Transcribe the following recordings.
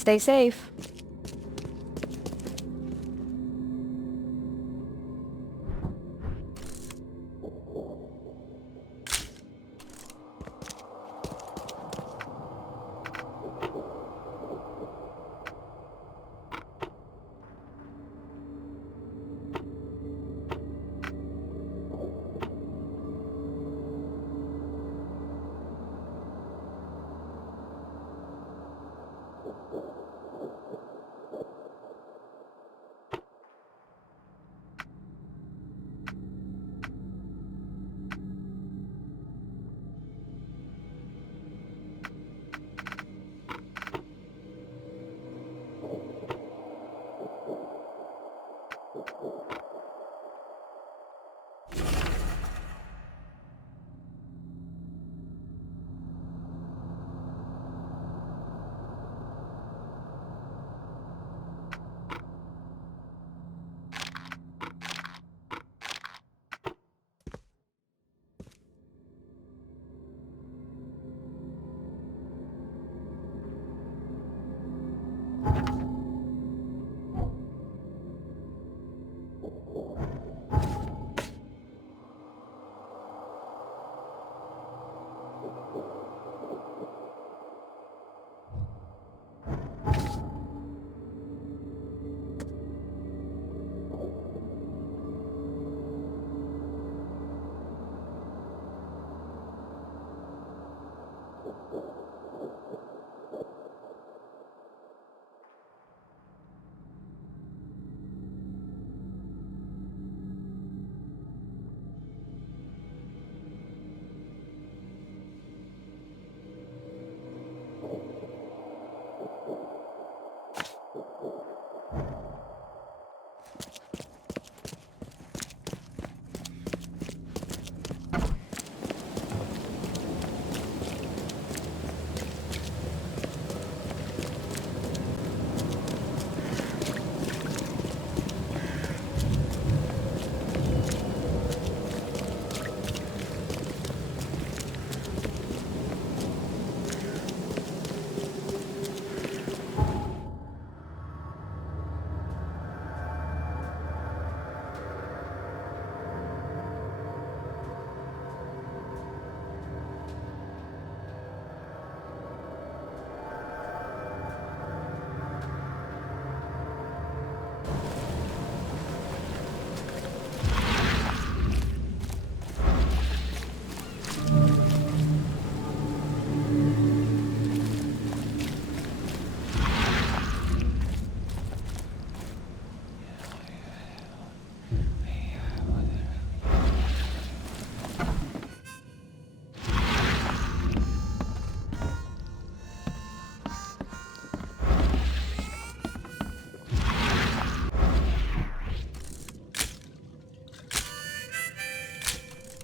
Stay safe.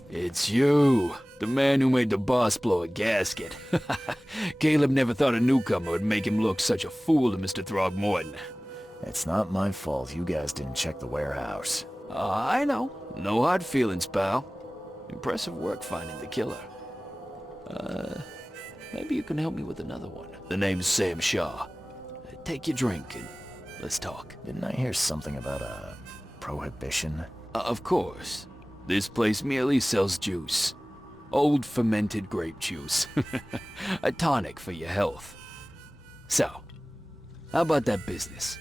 It's you. The man who made the boss blow a gasket. Caleb never thought a newcomer would make him look such a fool to Mr. Throgmorton. It's not my fault you guys didn't check the warehouse. I know. No hard feelings, pal. Impressive work finding the killer. Maybe you can help me with another one. The name's Sam Shaw. Take your drink and let's talk. Didn't I hear something about a prohibition? Of course. This place merely sells juice. Old fermented grape juice. A tonic for your health. So, how about that business?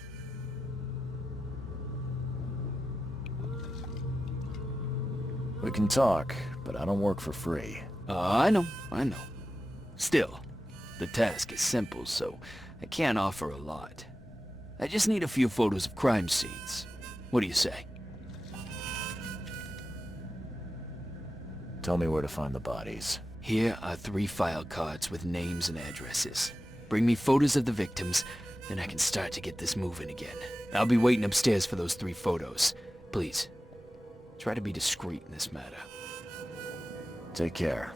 We can talk, but I don't work for free. I know. Still, the task is simple, so I can't offer a lot. I just need a few photos of crime scenes. What do you say? Tell me where to find the bodies. Here are 3 file cards with names and addresses. Bring me photos of the victims, then I can start to get this moving again. I'll be waiting upstairs for those 3 photos. Please, try to be discreet in this matter. Take care.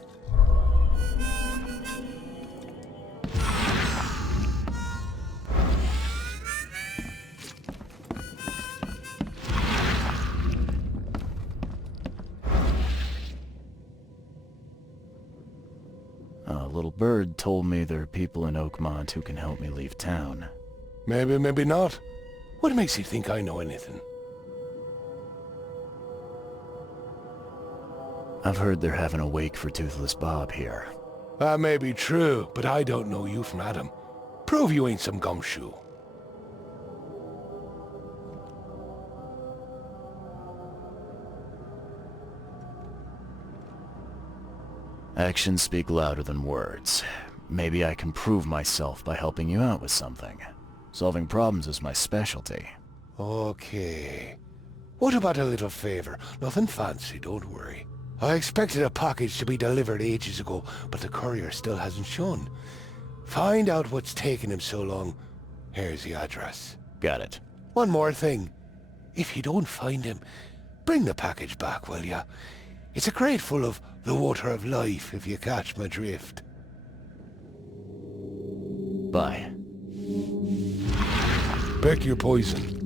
A little bird told me there are people in Oakmont who can help me leave town. Maybe, maybe not. What makes you think I know anything? I've heard they're having a wake for Toothless Bob here. That may be true, but I don't know you from Adam. Prove you ain't some gumshoe. Actions speak louder than words. Maybe I can prove myself by helping you out with something. Solving problems is my specialty. Okay. What about a little favor? Nothing fancy, don't worry. I expected a package to be delivered ages ago, but the courier still hasn't shown. Find out what's taking him so long. Here's the address. Got it. One more thing. If you don't find him, bring the package back, will ya? It's a crate full of the water of life, if you catch my drift. Bye. Pick your poison.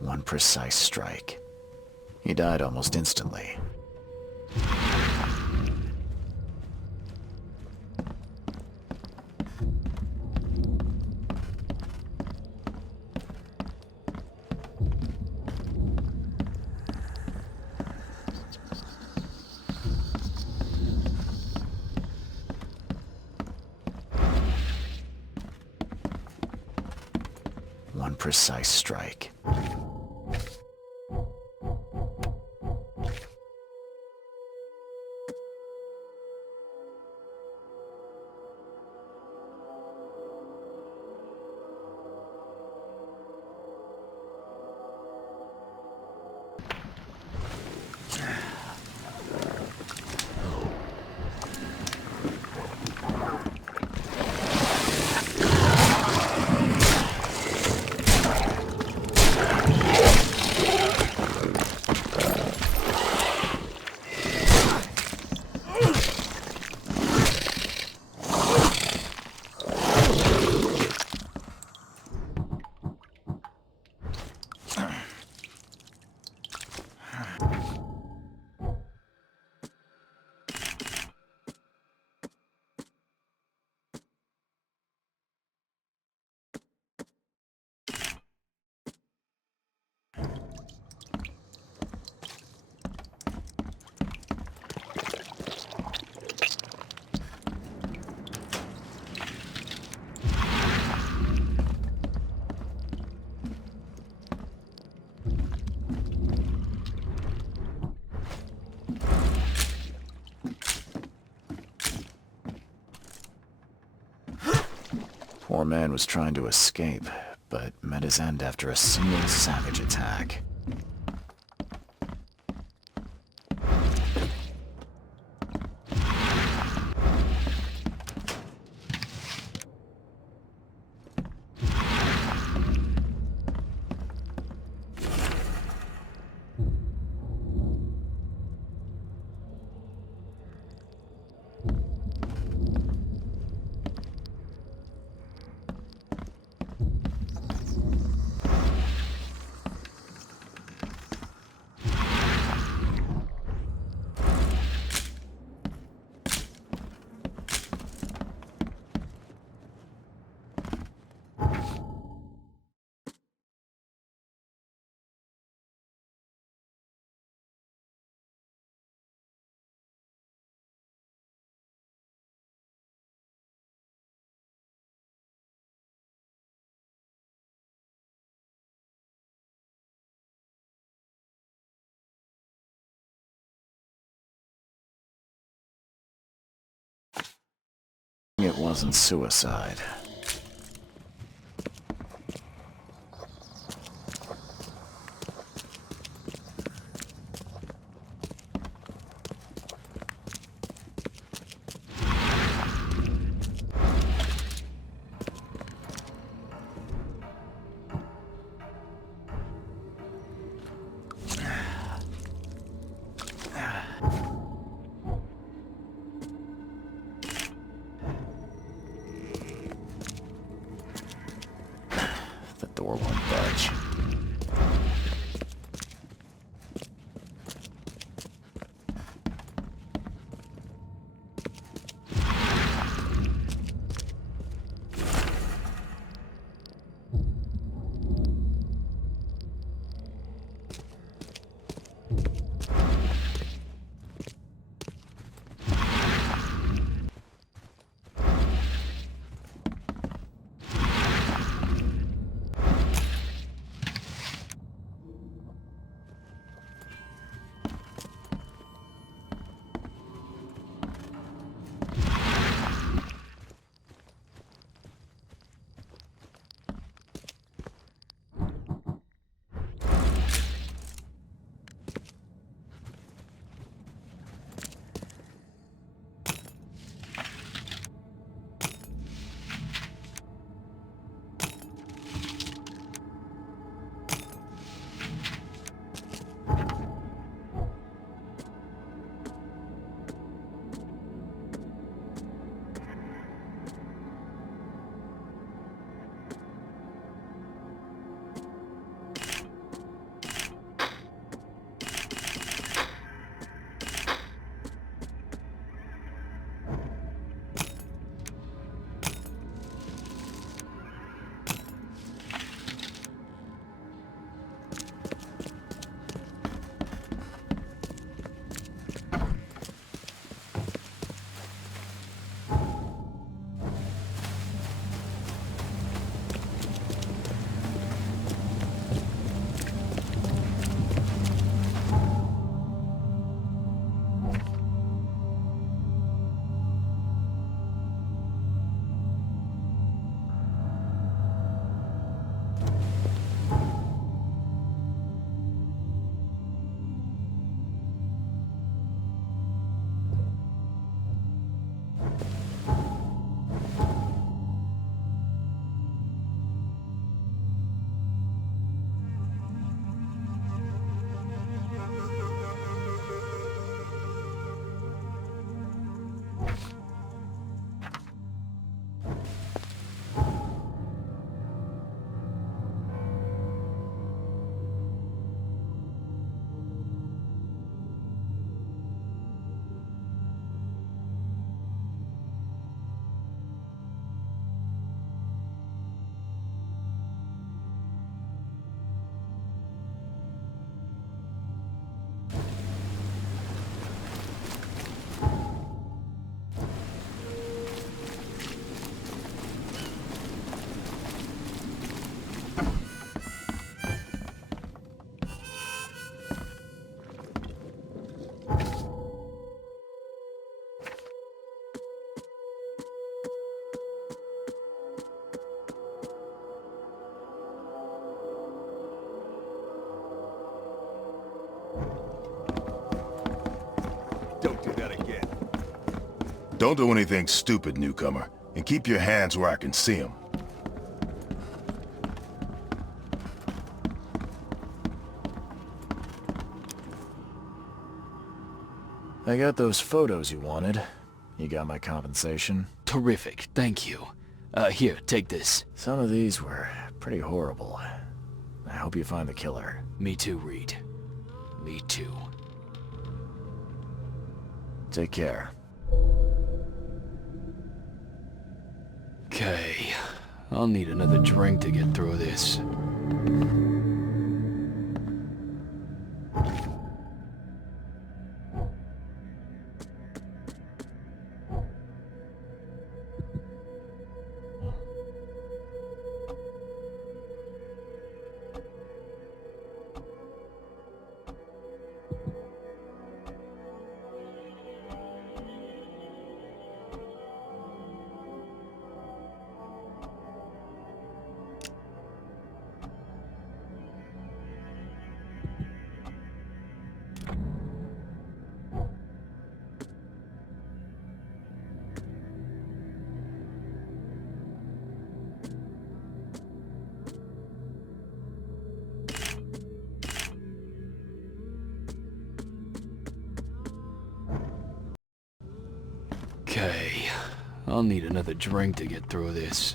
One precise strike. He died almost instantly. One precise strike. Poor man was trying to escape, but met his end after a single savage attack. It wasn't suicide. Don't do anything stupid, newcomer, and keep your hands where I can see them. I got those photos you wanted. You got my compensation. Terrific, thank you. Here, take this. Some of these were pretty horrible. I hope you find the killer. Me too, Reed. Me too. Take care. Okay. I'll need another drink to get through this. Okay. I'll need another drink to get through this.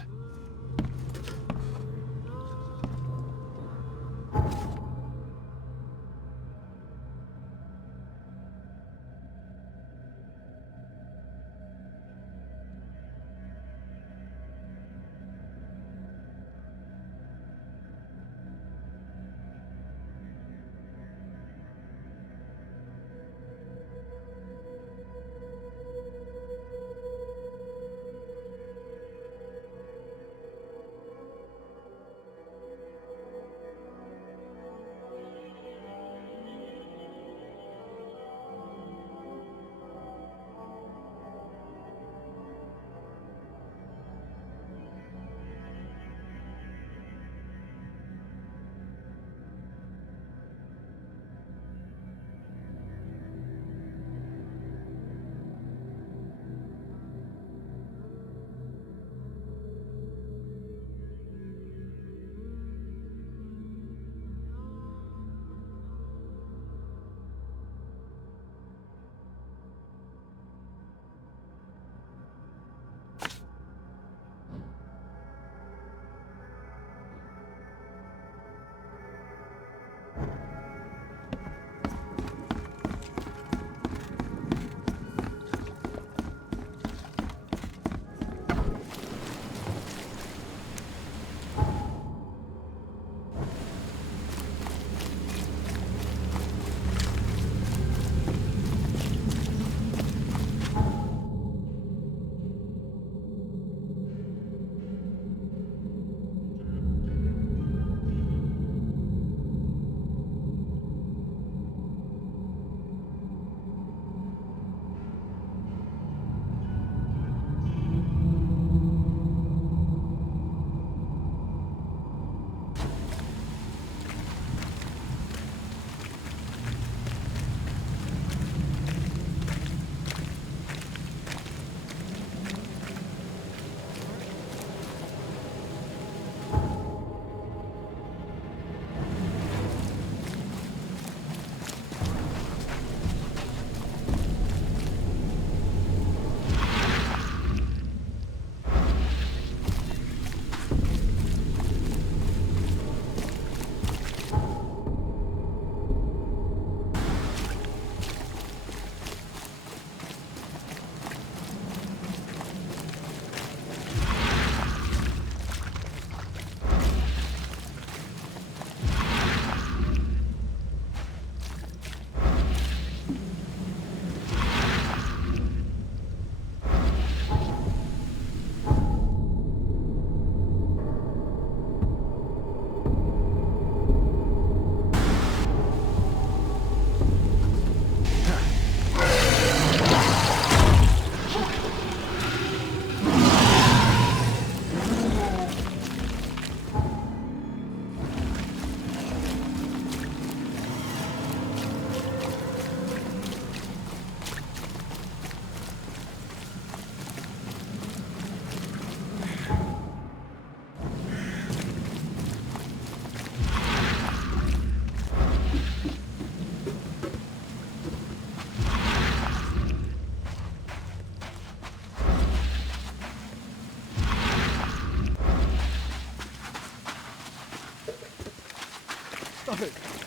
Stop it!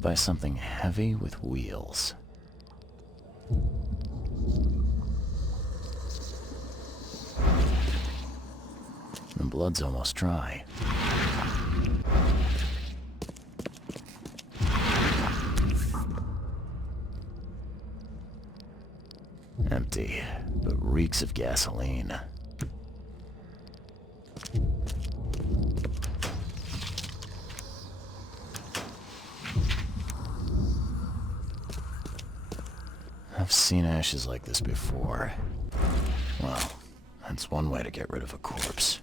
left by something heavy with wheels. The blood's almost dry. Empty, but reeks of gasoline. I've seen ashes like this before. Well, that's one way to get rid of a corpse.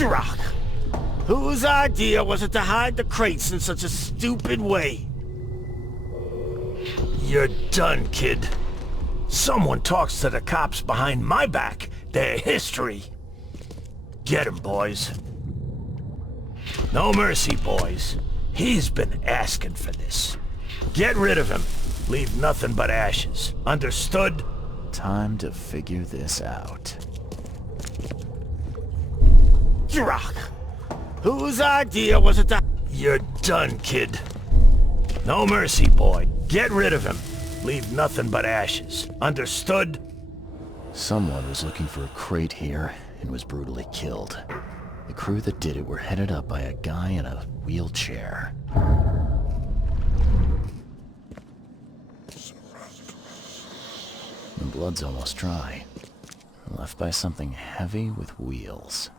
Rock. Whose idea was it to hide the crates in such a stupid way? You're done, kid. Someone talks to the cops behind my back. Their history. Get him, boys. No mercy, boys. He's been asking for this. Get rid of him. Leave nothing but ashes. Understood? Time to figure this out. Rock. Whose idea was it to... You're done, kid. No mercy, boy. Get rid of him. Leave nothing but ashes. Understood? Someone was looking for a crate here and was brutally killed. The crew that did it were headed up by a guy in a wheelchair. The blood's almost dry. Left by something heavy with wheels.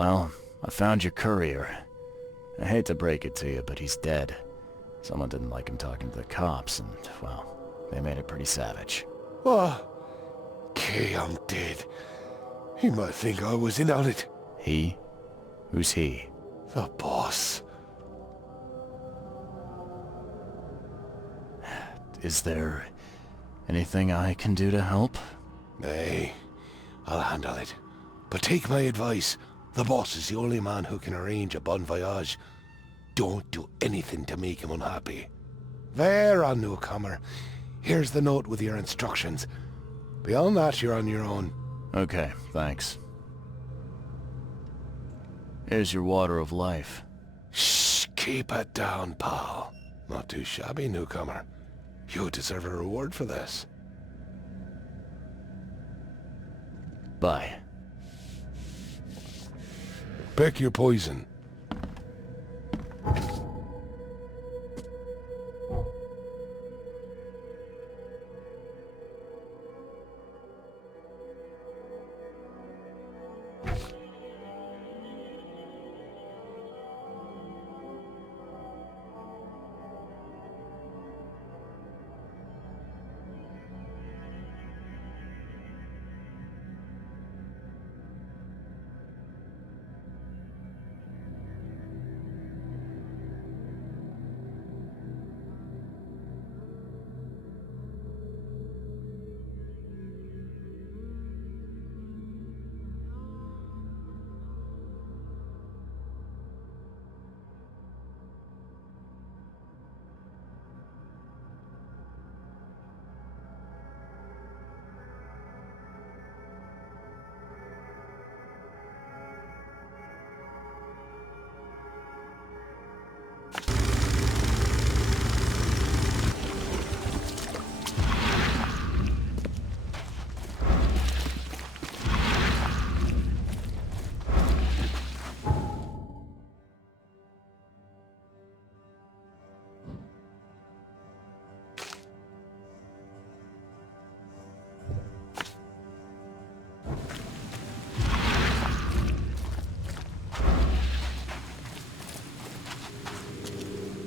Well, I found your courier. I hate to break it to you, but he's dead. Someone didn't like him talking to the cops, and, well, they made it pretty savage. What? Okay, I'm dead. He might think I was in on it. He? Who's he? The boss. Is there anything I can do to help? Nay, I'll handle it. But take my advice. The boss is the only man who can arrange a bon voyage. Don't do anything to make him unhappy. There, on newcomer. Here's the note with your instructions. Beyond that, you're on your own. Okay, thanks. Here's your water of life. Shh, keep it down, pal. Not too shabby, newcomer. You deserve a reward for this. Bye. Pick your poison.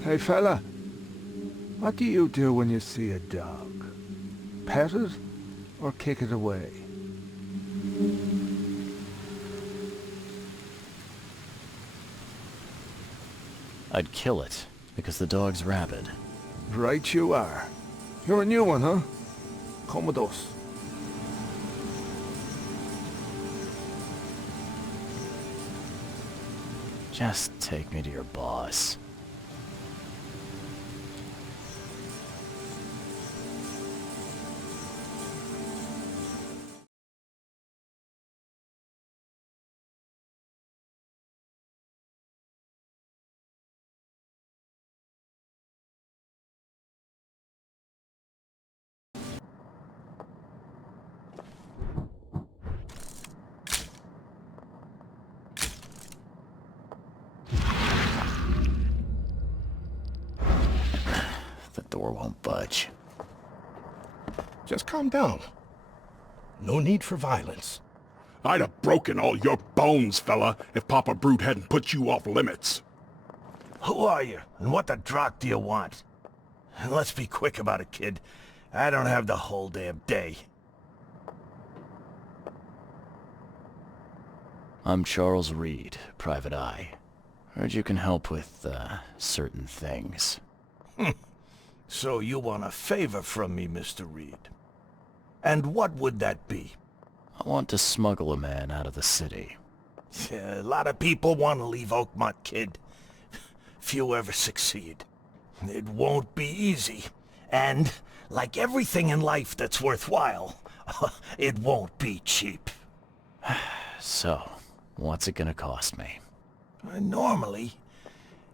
Hey fella, what do you do when you see a dog? Pet it or kick it away? I'd kill it, because the dog's rabid. Right you are. You're a new one, huh? Come with us. Just take me to your boss. The door won't budge. Just calm down. No need for violence. I'd have broken all your bones, fella, if Papa Brute hadn't put you off limits. Who are you, and what the drock do you want? Let's be quick about it, kid. I don't have the whole damn day. I'm Charles Reed, Private Eye. Heard you can help with, certain things. So you want a favor from me, Mr. Reed. And what would that be? I want to smuggle a man out of the city. A lot of people want to leave Oakmont, kid. Few ever succeed. It won't be easy. And, like everything in life that's worthwhile, it won't be cheap. So, what's it gonna cost me? Normally,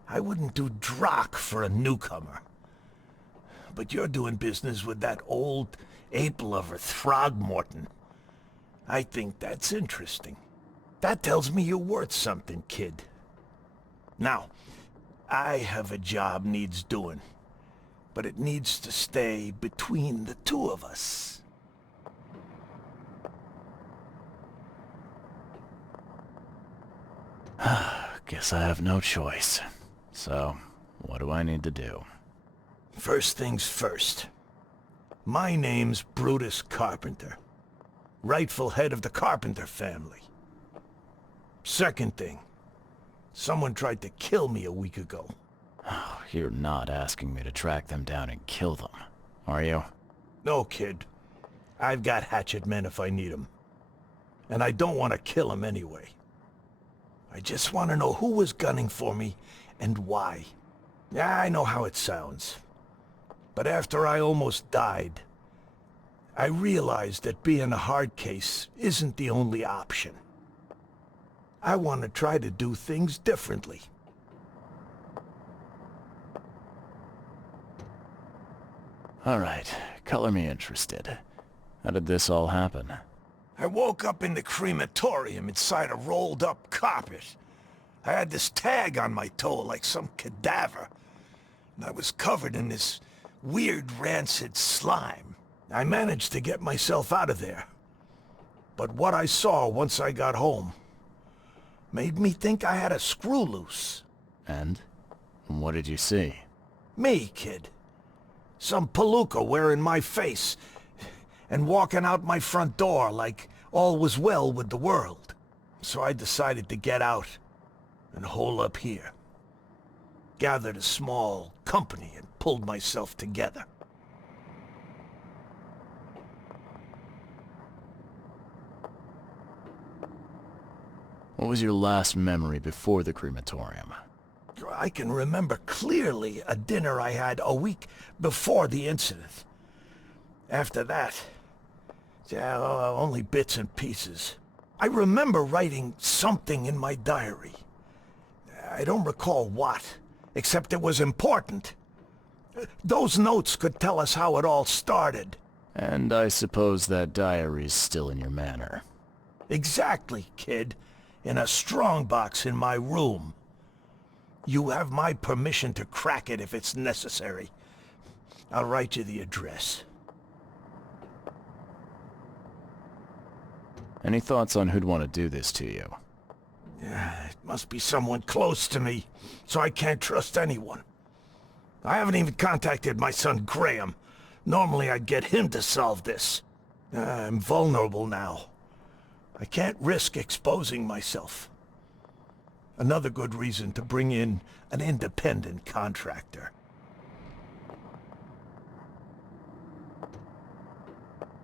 I wouldn't do drock for a newcomer. But you're doing business with that old ape-lover Throgmorton. I think that's interesting. That tells me you're worth something, kid. Now, I have a job needs doing, but it needs to stay between the two of us. Guess I have no choice. So, what do I need to do? First things first. My name's Brutus Carpenter. Rightful head of the Carpenter family. Second thing. Someone tried to kill me a week ago. Oh, you're not asking me to track them down and kill them, are you? No, kid. I've got hatchet men if I need them. And I don't want to kill them anyway. I just want to know who was gunning for me and why. Yeah, I know how it sounds. But after I almost died, I realized that being a hard case isn't the only option. I want to try to do things differently. Alright, color me interested. How did this all happen? I woke up in the crematorium inside a rolled-up carpet. I had this tag on my toe like some cadaver, and I was covered in this weird rancid slime. I managed to get myself out of there. But what I saw once I got home made me think I had a screw loose. And? What did you see? Me, kid. Some palooka wearing my face and walking out my front door like all was well with the world. So I decided to get out and hole up here. Gathered a small company and pulled myself together. What was your last memory before the crematorium? I can remember clearly a dinner I had a week before the incident. After that, only bits and pieces. I remember writing something in my diary. I don't recall what, except it was important. Those notes could tell us how it all started. And I suppose that diary's still in your manor. Exactly, kid. In a strongbox in my room. You have my permission to crack it if it's necessary. I'll write you the address. Any thoughts on who'd want to do this to you? It must be someone close to me, so I can't trust anyone. I haven't even contacted my son Graham. Normally I'd get him to solve this. I'm vulnerable now. I can't risk exposing myself. Another good reason to bring in an independent contractor.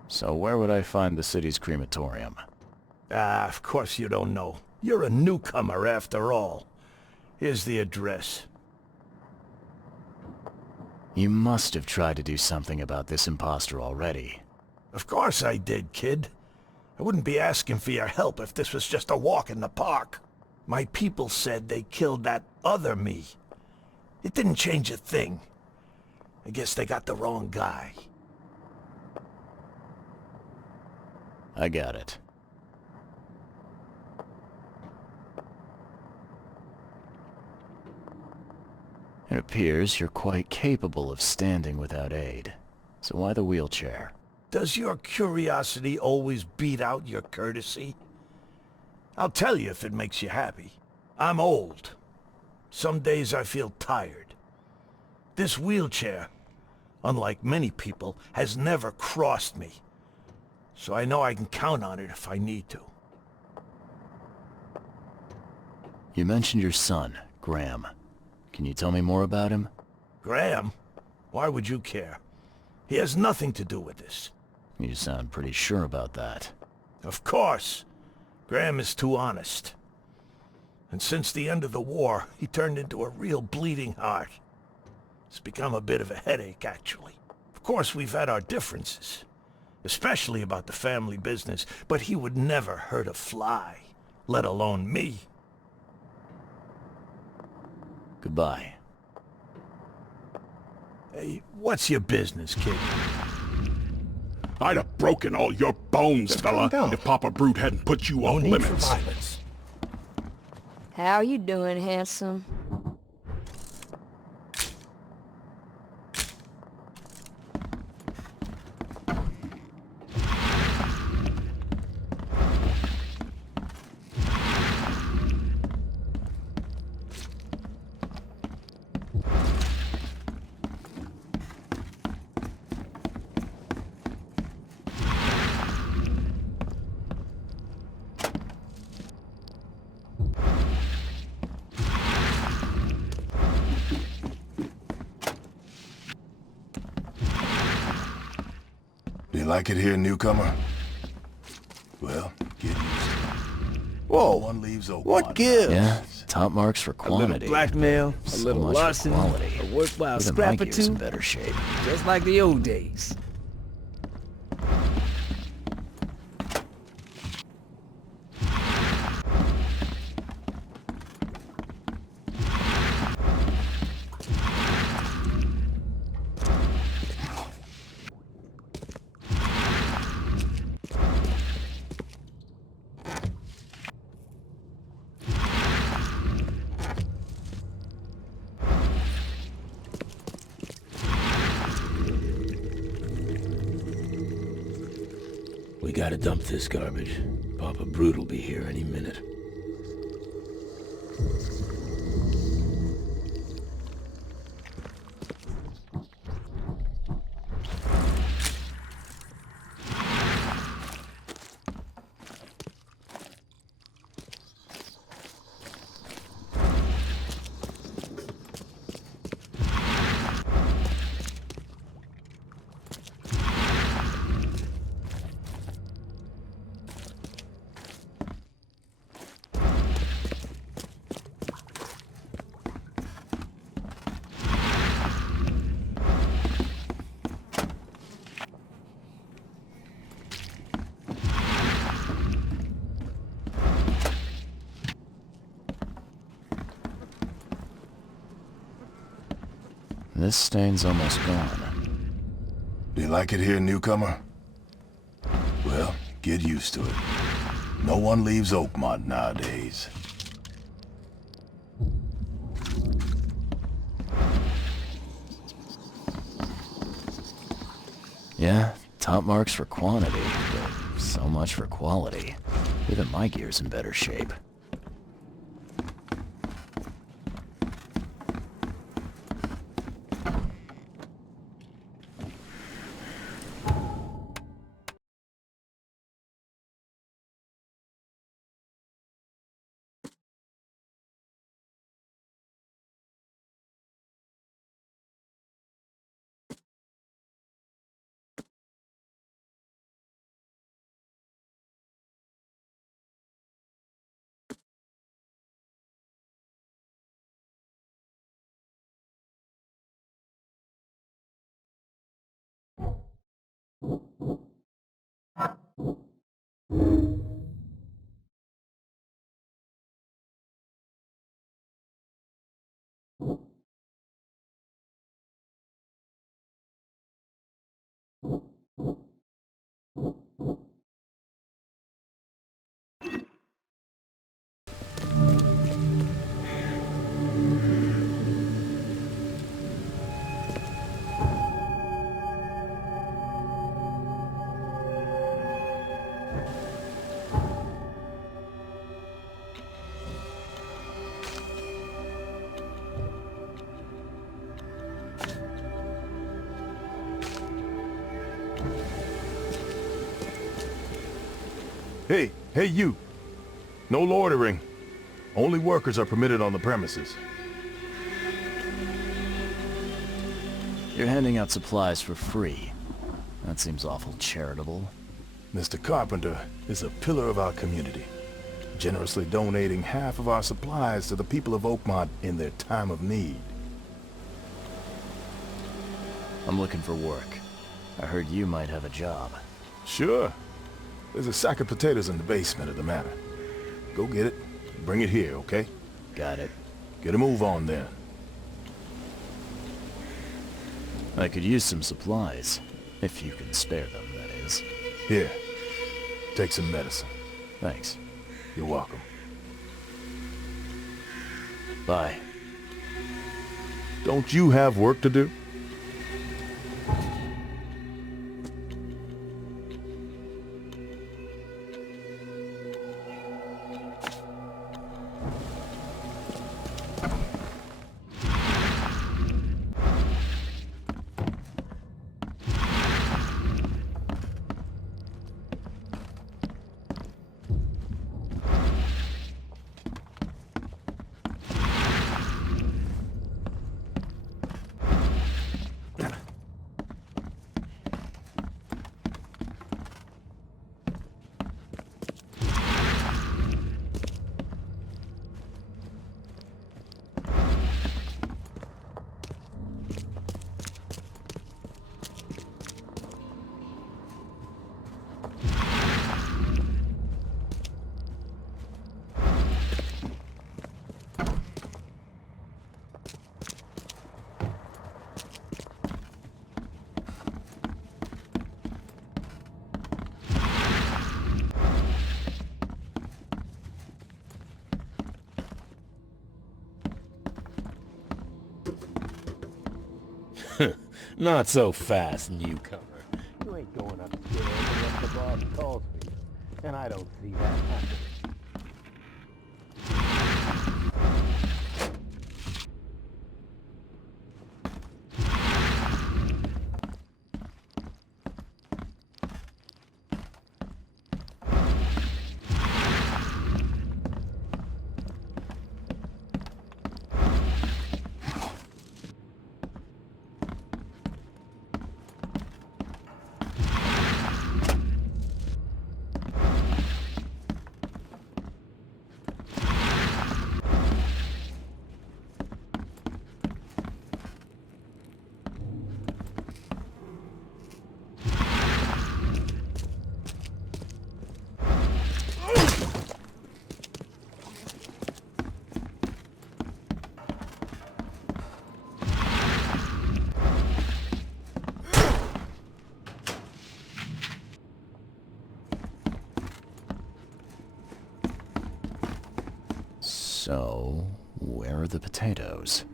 So where would I find the city's crematorium? Of course you don't know. You're a newcomer after all. Here's the address. You must have tried to do something about this imposter already. Of course I did, kid. I wouldn't be asking for your help if this was just a walk in the park. My people said they killed that other me. It didn't change a thing. I guess they got the wrong guy. I got it. It appears you're quite capable of standing without aid. So why the wheelchair? Does your curiosity always beat out your courtesy? I'll tell you if it makes you happy. I'm old. Some days I feel tired. This wheelchair, unlike many people, has never crossed me. So I know I can count on it if I need to. You mentioned your son, Graham. Can you tell me more about him? Graham? Why would you care? He has nothing to do with this. You sound pretty sure about that. Of course. Graham is too honest. And since the end of the war, he turned into a real bleeding heart. It's become a bit of a headache, actually. Of course, we've had our differences, especially about the family business, but he would never hurt a fly, let alone me. Goodbye. Hey, what's your business, kid? I'd have broken all your bones, fella, if Papa Brute hadn't put you off No need for limits. violence. How you doing, handsome? like it here, newcomer? Well, get used to it. Whoa, One leaves open. what gives? Yeah, top marks for A quantity. little blackmail, a So little much for larceny, quality. a worthwhile Even scrap my or gear's in two, better shape. just like the old days. We gotta dump this garbage. Papa Brute will be here any minute. This stain's almost gone. Do you like it here, newcomer? Well, get used to it. No one leaves Oakmont nowadays. Yeah, top marks for quantity, but so much for quality. Even my gear's in better shape. Hey, you! No loitering. Only workers are permitted on the premises. You're handing out supplies for free. That seems awful charitable. Mr. Carpenter is a pillar of our community, generously donating half of our supplies to the people of Oakmont in their time of need. I'm looking for work. I heard you might have a job. Sure. There's a sack of potatoes in the basement of the manor. Go get it. Bring it here, okay? Got it. Get a move on then. I could use some supplies. If you can spare them, that is. Here. Take some medicine. Thanks. You're welcome. Bye. Don't you have work to do? Not so fast, newcomer. You ain't going upstairs unless the boss calls for you. And I don't see that happening. So, where are the potatoes?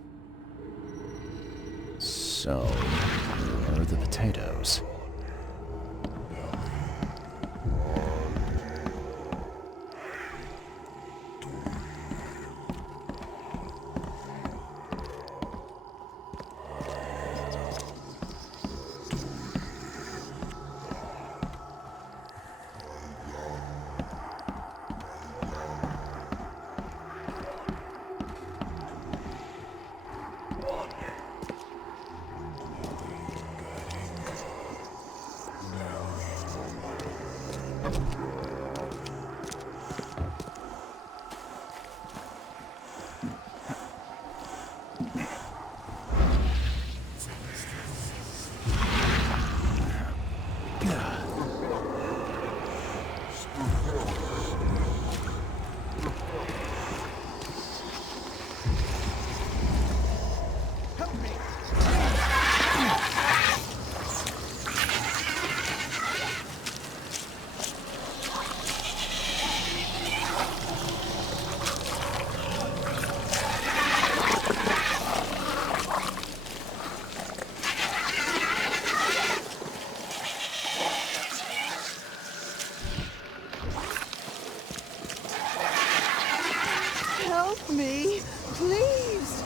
Help me, please.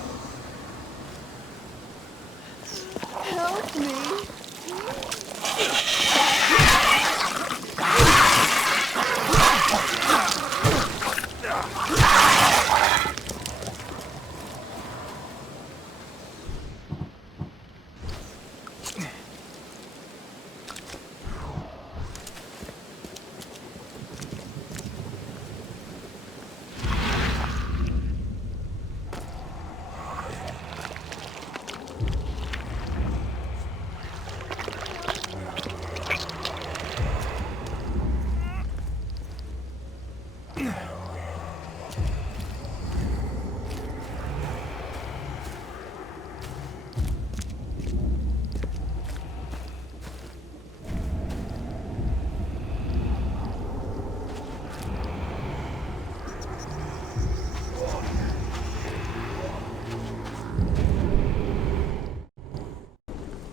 Help me.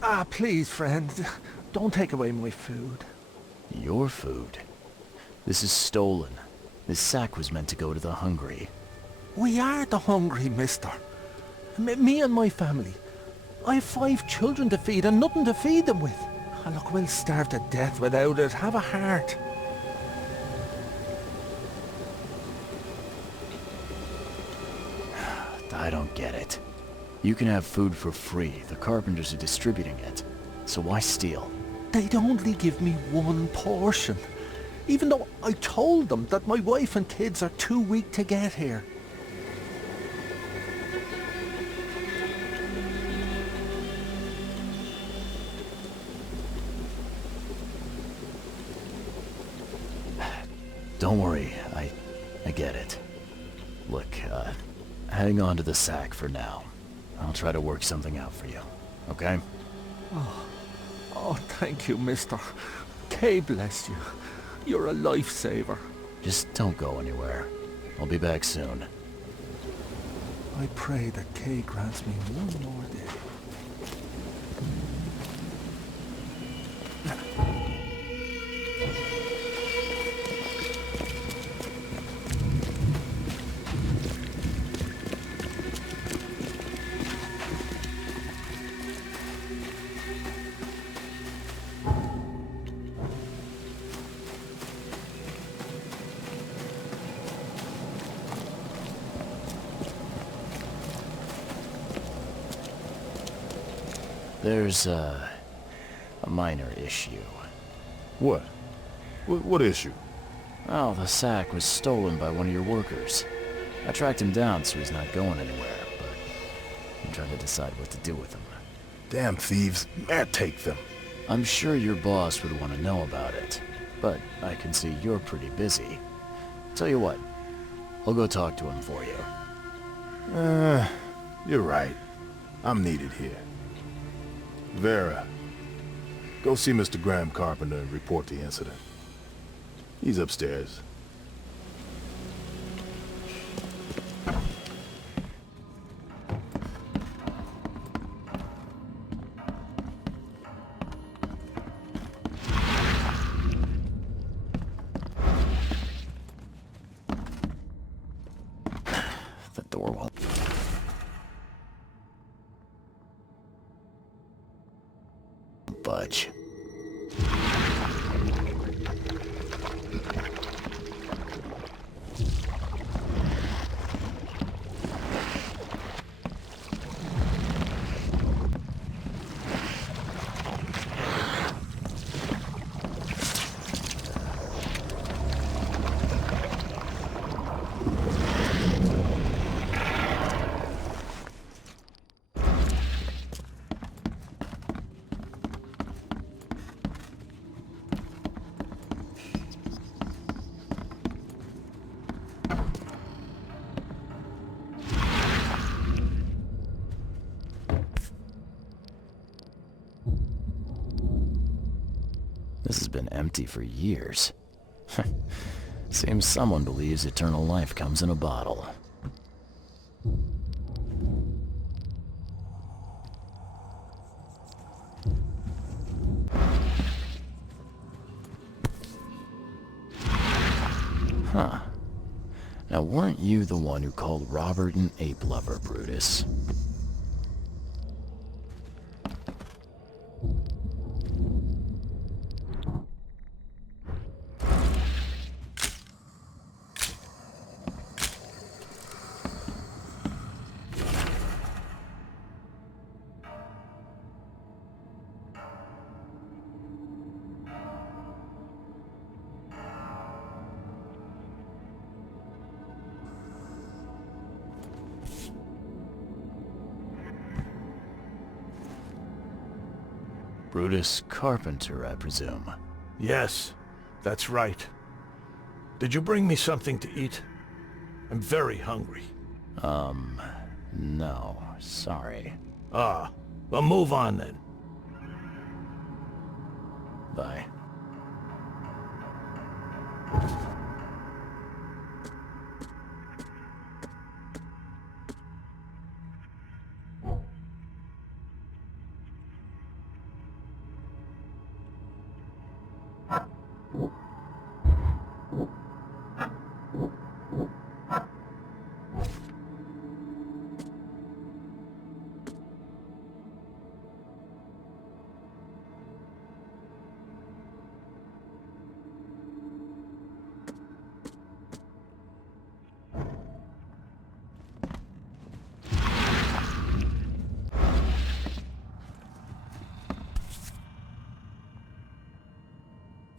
Ah, please, friend. Don't take away my food. Your food? This is stolen. This sack was meant to go to the hungry. We are the hungry, mister. Me and my family. I have 5 children to feed and nothing to feed them with. Ah, look, we'll starve to death without it. Have a heart. I don't get it. You can have food for free. The carpenters are distributing it. So why steal? They'd only give me 1 portion. Even though I told them that my wife and kids are too weak to get here. Don't worry, I get it. Look, hang on to the sack for now. I'll try to work something out for you, okay? Oh, thank you, mister. Kay bless you. You're a lifesaver. Just don't go anywhere. I'll be back soon. I pray that Kay grants me one more day. There's a minor issue. What? What issue? Well, the sack was stolen by one of your workers. I tracked him down so he's not going anywhere, but I'm trying to decide what to do with him. Damn thieves. Man, take them. I'm sure your boss would want to know about it, but I can see you're pretty busy. Tell you what, I'll go talk to him for you. You're right. I'm needed here. Vera, go see Mr. Graham Carpenter and report the incident. He's upstairs. The door won't... budge. This has been empty for years. Seems someone believes eternal life comes in a bottle. Huh. Now, weren't you the one who called Robert an ape lover, Brutus? Brutus Carpenter, I presume. Yes, that's right. Did you bring me something to eat? I'm very hungry. No, sorry. Ah, well, move on then. Bye.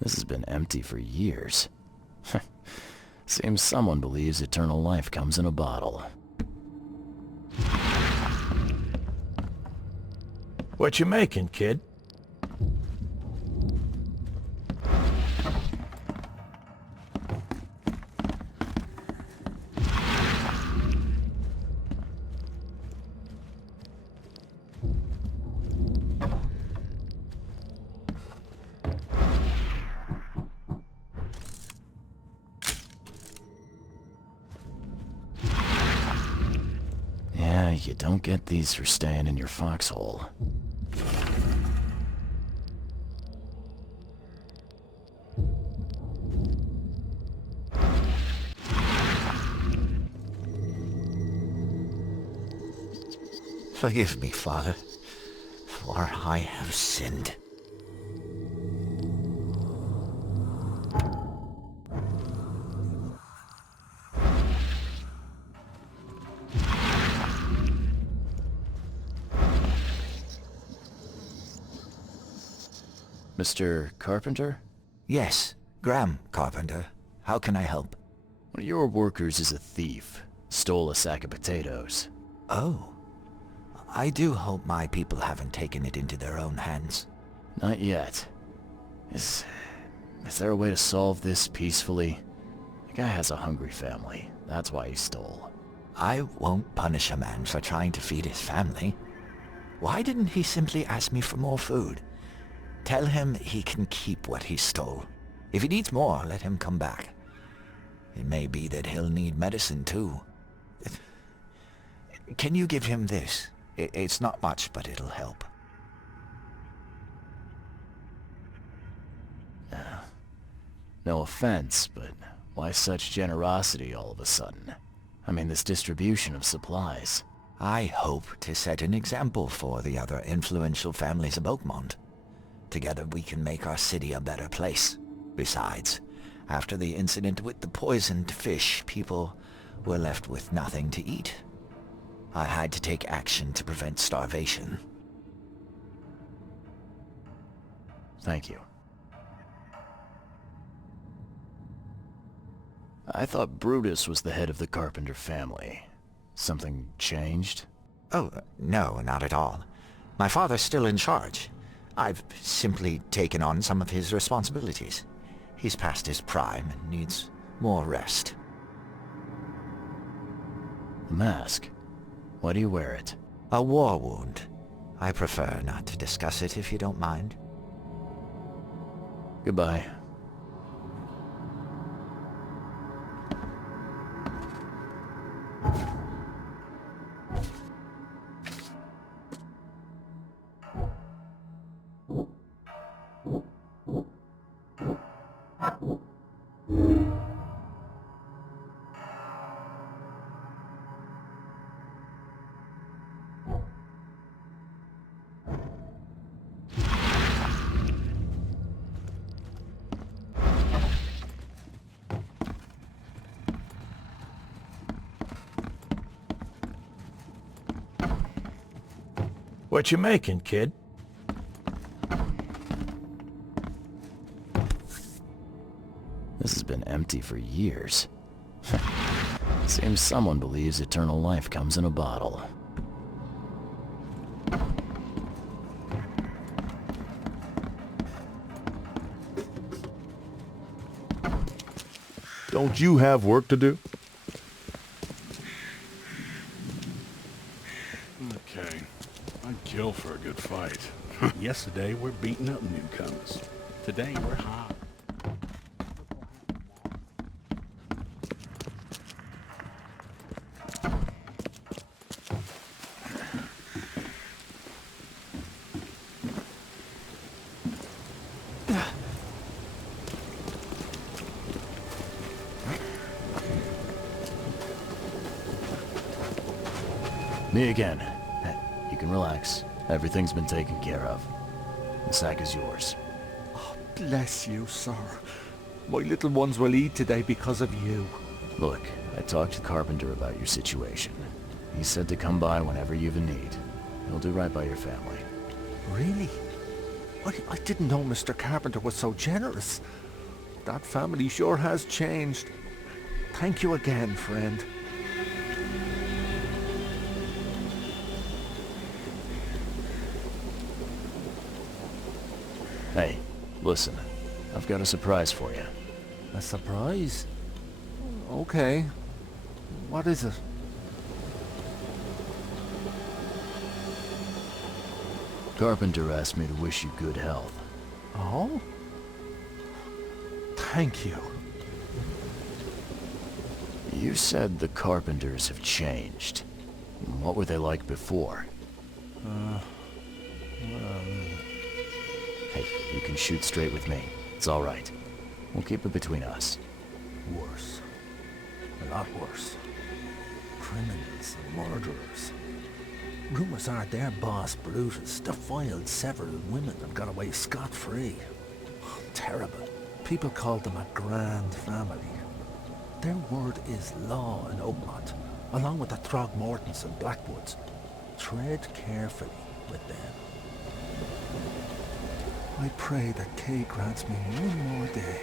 This has been empty for years. Seems someone believes eternal life comes in a bottle. What you making, kid? Yeah, you don't get these for staying in your foxhole. Forgive me, Father, for I have sinned. Mr. Carpenter? Yes, Graham Carpenter. How can I help? One of your workers is a thief. Stole a sack of potatoes. Oh. I do hope my people haven't taken it into their own hands. Not yet. Is there a way to solve this peacefully? The guy has a hungry family. That's why he stole. I won't punish a man for trying to feed his family. Why didn't he simply ask me for more food? Tell him he can keep what he stole. If he needs more, let him come back. It may be that he'll need medicine too. Can you give him this? It's not much, but it'll help. No offense, but why such generosity all of a sudden? I mean, this distribution of supplies. I hope to set an example for the other influential families of Oakmont. Together we can make our city a better place. Besides, after the incident with the poisoned fish, people were left with nothing to eat. I had to take action to prevent starvation. Thank you. I thought Brutus was the head of the Carpenter family. Something changed? Oh, no, not at all. My father's still in charge. I've simply taken on some of his responsibilities. He's past his prime and needs more rest. The mask. Why do you wear it? A war wound. I prefer not to discuss it if you don't mind. Goodbye. What you making, kid? This has been empty for years. Seems someone believes eternal life comes in a bottle. Don't you have work to do? Okay. I'd kill for a good fight. Yesterday, we're beating up newcomers. Today, we're hot. Me again. You can relax. Everything's been taken care of. The sack is yours. Bless you, sir. My little ones will eat today because of you. Look, I talked to Carpenter about your situation. He said to come by whenever you've a need. He'll do right by your family. Really? I didn't know Mr. Carpenter was so generous. That family sure has changed. Thank you again, friend. Hey, listen. I've got a surprise for you. A surprise? Okay. What is it? Carpenter asked me to wish you good health. Oh? Thank you. You said the Carpenters have changed. What were they like before? Hey, you can shoot straight with me. It's all right. We'll keep it between us. Worse. A lot worse. Criminals and murderers. Rumors are their boss, Brutus, defiled several women and got away scot-free. Terrible. People called them a grand family. Their word is law in Oakmont, along with the Throgmortons and Blackwoods. Tread carefully with them. I pray that Kay grants me one more day.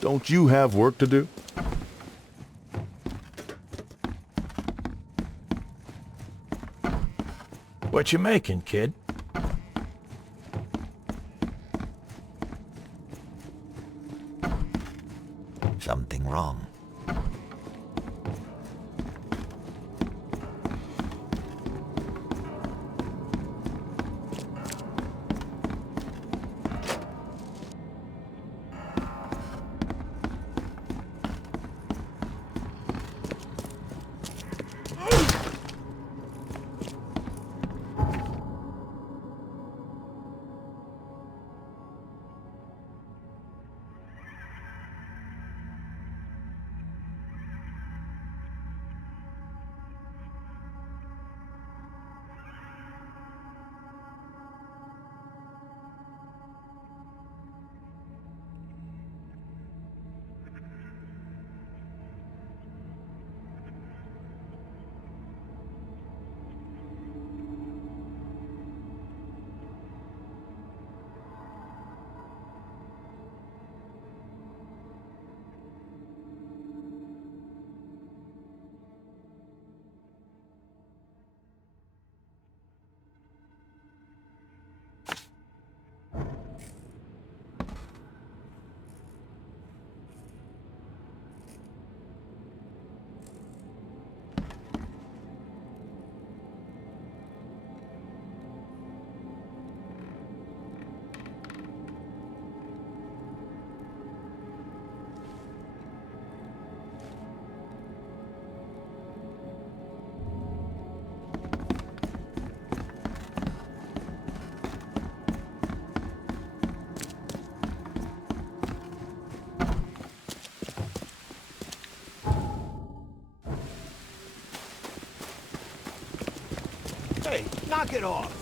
Don't you have work to do? What you making, kid? Something wrong. Hey, knock it off!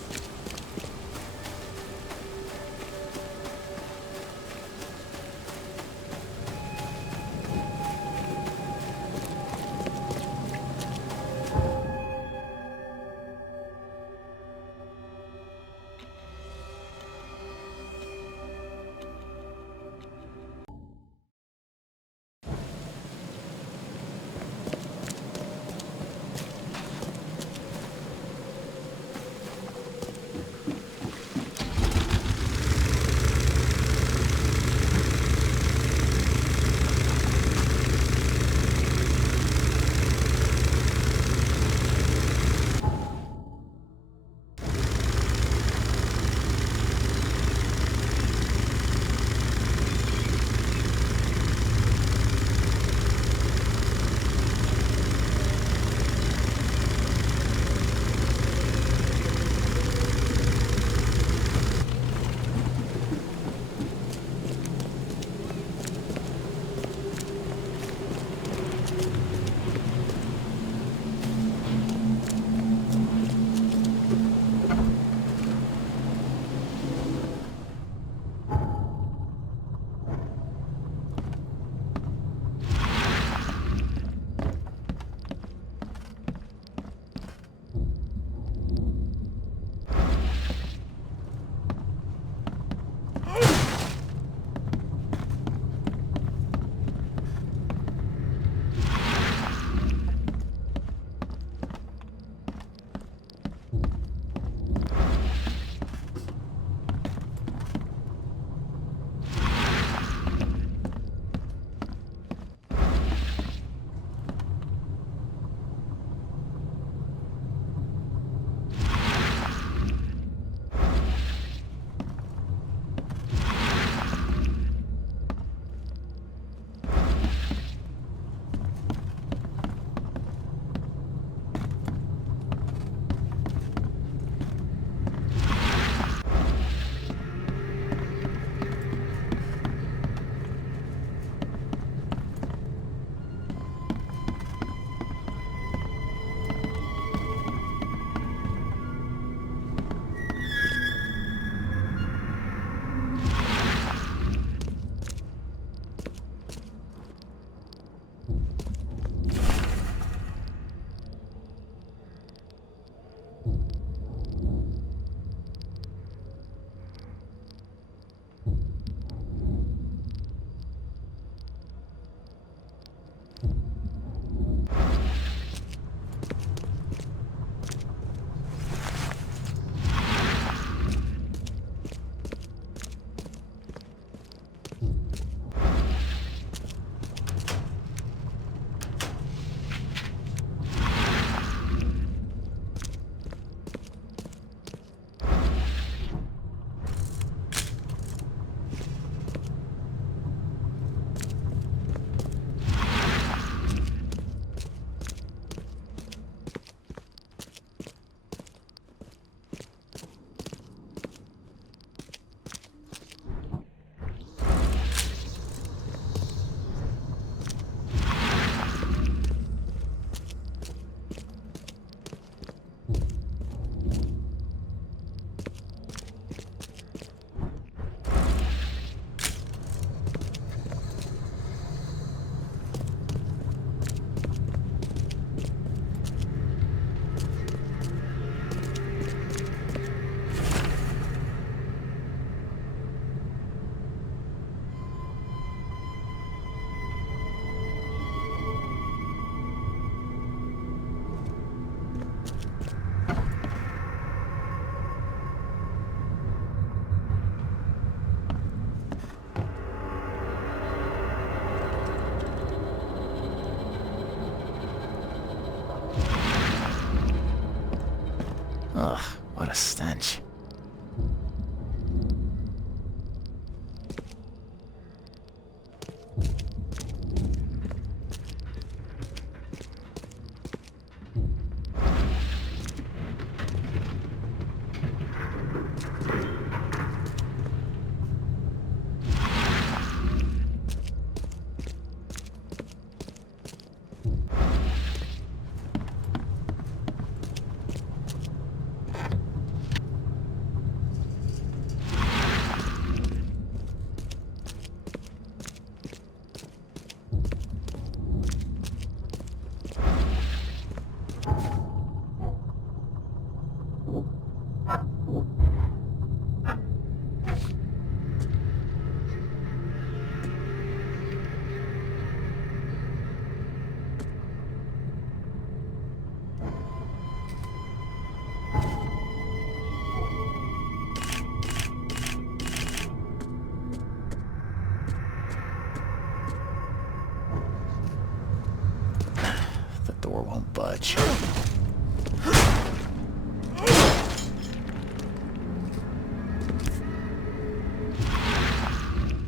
The door won't budge.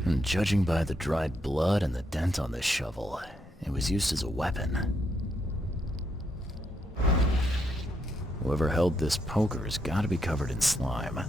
And judging by the dried blood and the dent on this shovel, it was used as a weapon. Whoever held this poker has got to be covered in slime.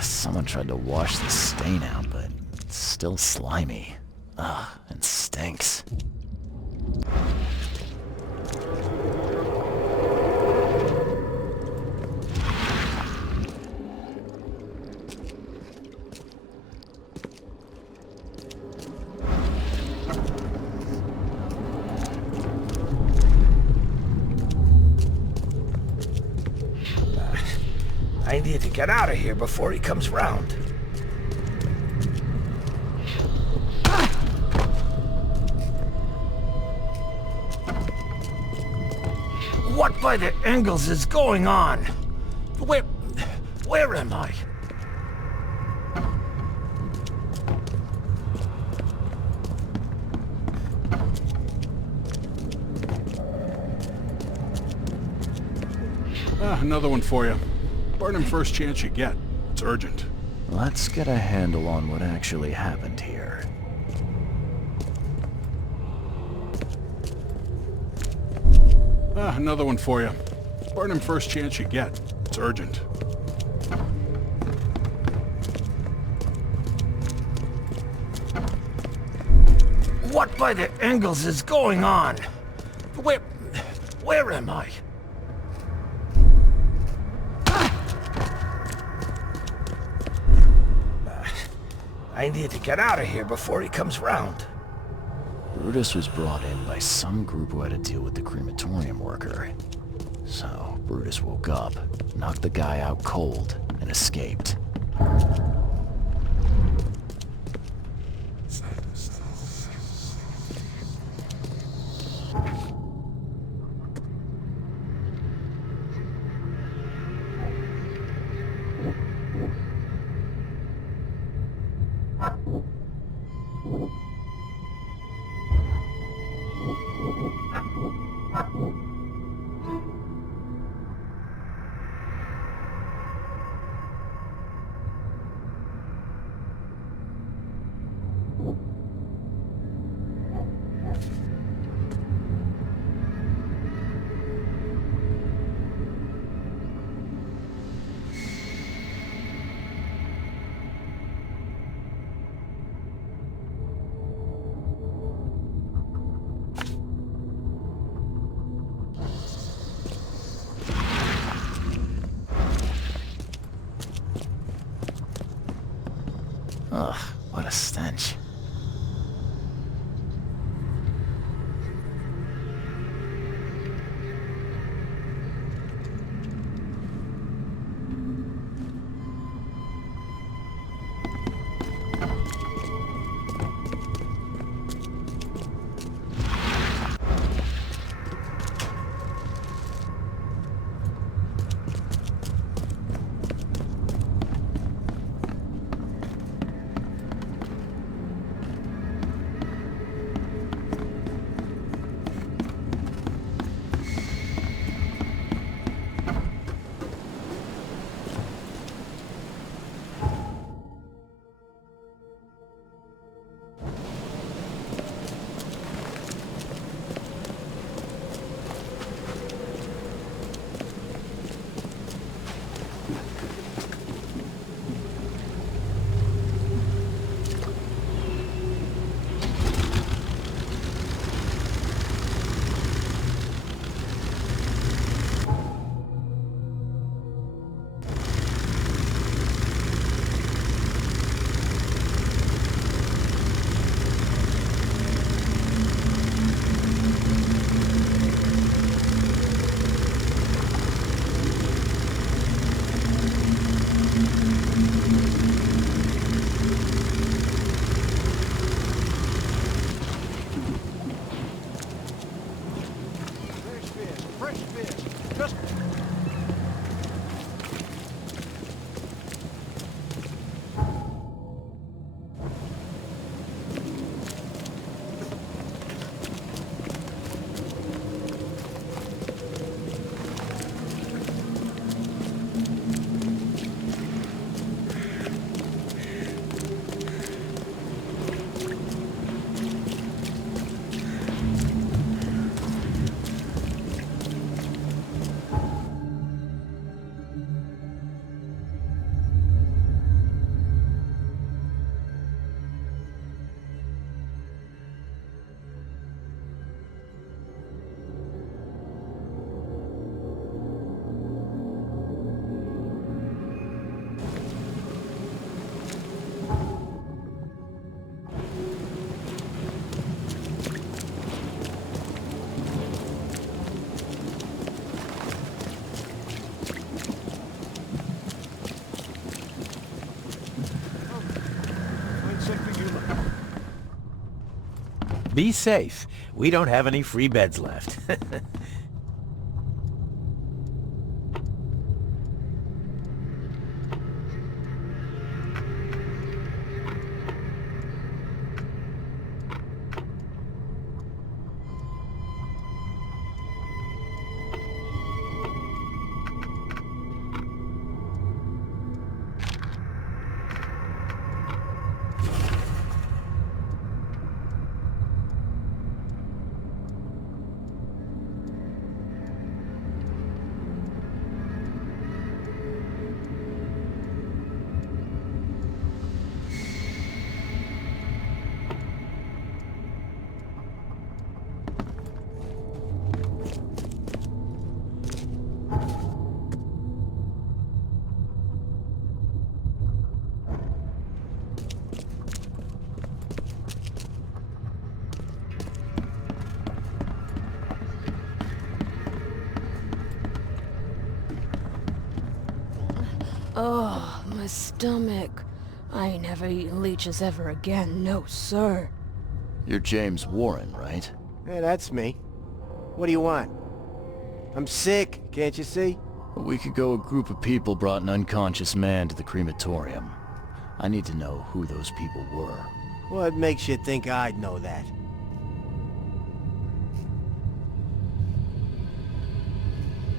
Someone tried to wash the stain out, but it's still slimy. Ugh, and stinks. I need to get out of here before he comes round. What by the angles is going on? Where am I? Another one for you. Burn him first chance you get. It's urgent. Let's get a handle on what actually happened here. Another one for you. Burn him first chance you get. It's urgent. What by the angles is going on? Where am I? I need to get out of here before he comes round. Brutus was brought in by some group who had to deal with the crematorium worker. So, Brutus woke up, knocked the guy out cold, and escaped. Ugh, what a stench. Just... Be safe. We don't have any free beds left. Oh, my stomach. I ain't never eaten leeches ever again, no sir. You're James Warren, right? Hey, that's me. What do you want? I'm sick, can't you see? A week ago, a group of people brought an unconscious man to the crematorium. I need to know who those people were. What makes you think I'd know that?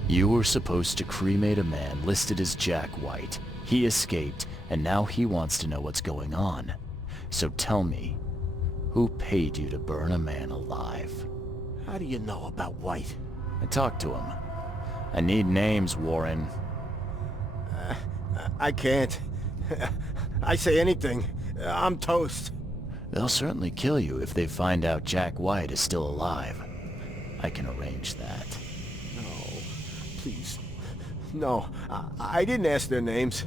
You were supposed to cremate a man listed as Jack White. He escaped, and now he wants to know what's going on. So tell me, who paid you to burn a man alive? How do you know about White? I talked to him. I need names, Warren. I can't. I say anything. I'm toast. They'll certainly kill you if they find out Jack White is still alive. I can arrange that. No, please. No, I didn't ask their names.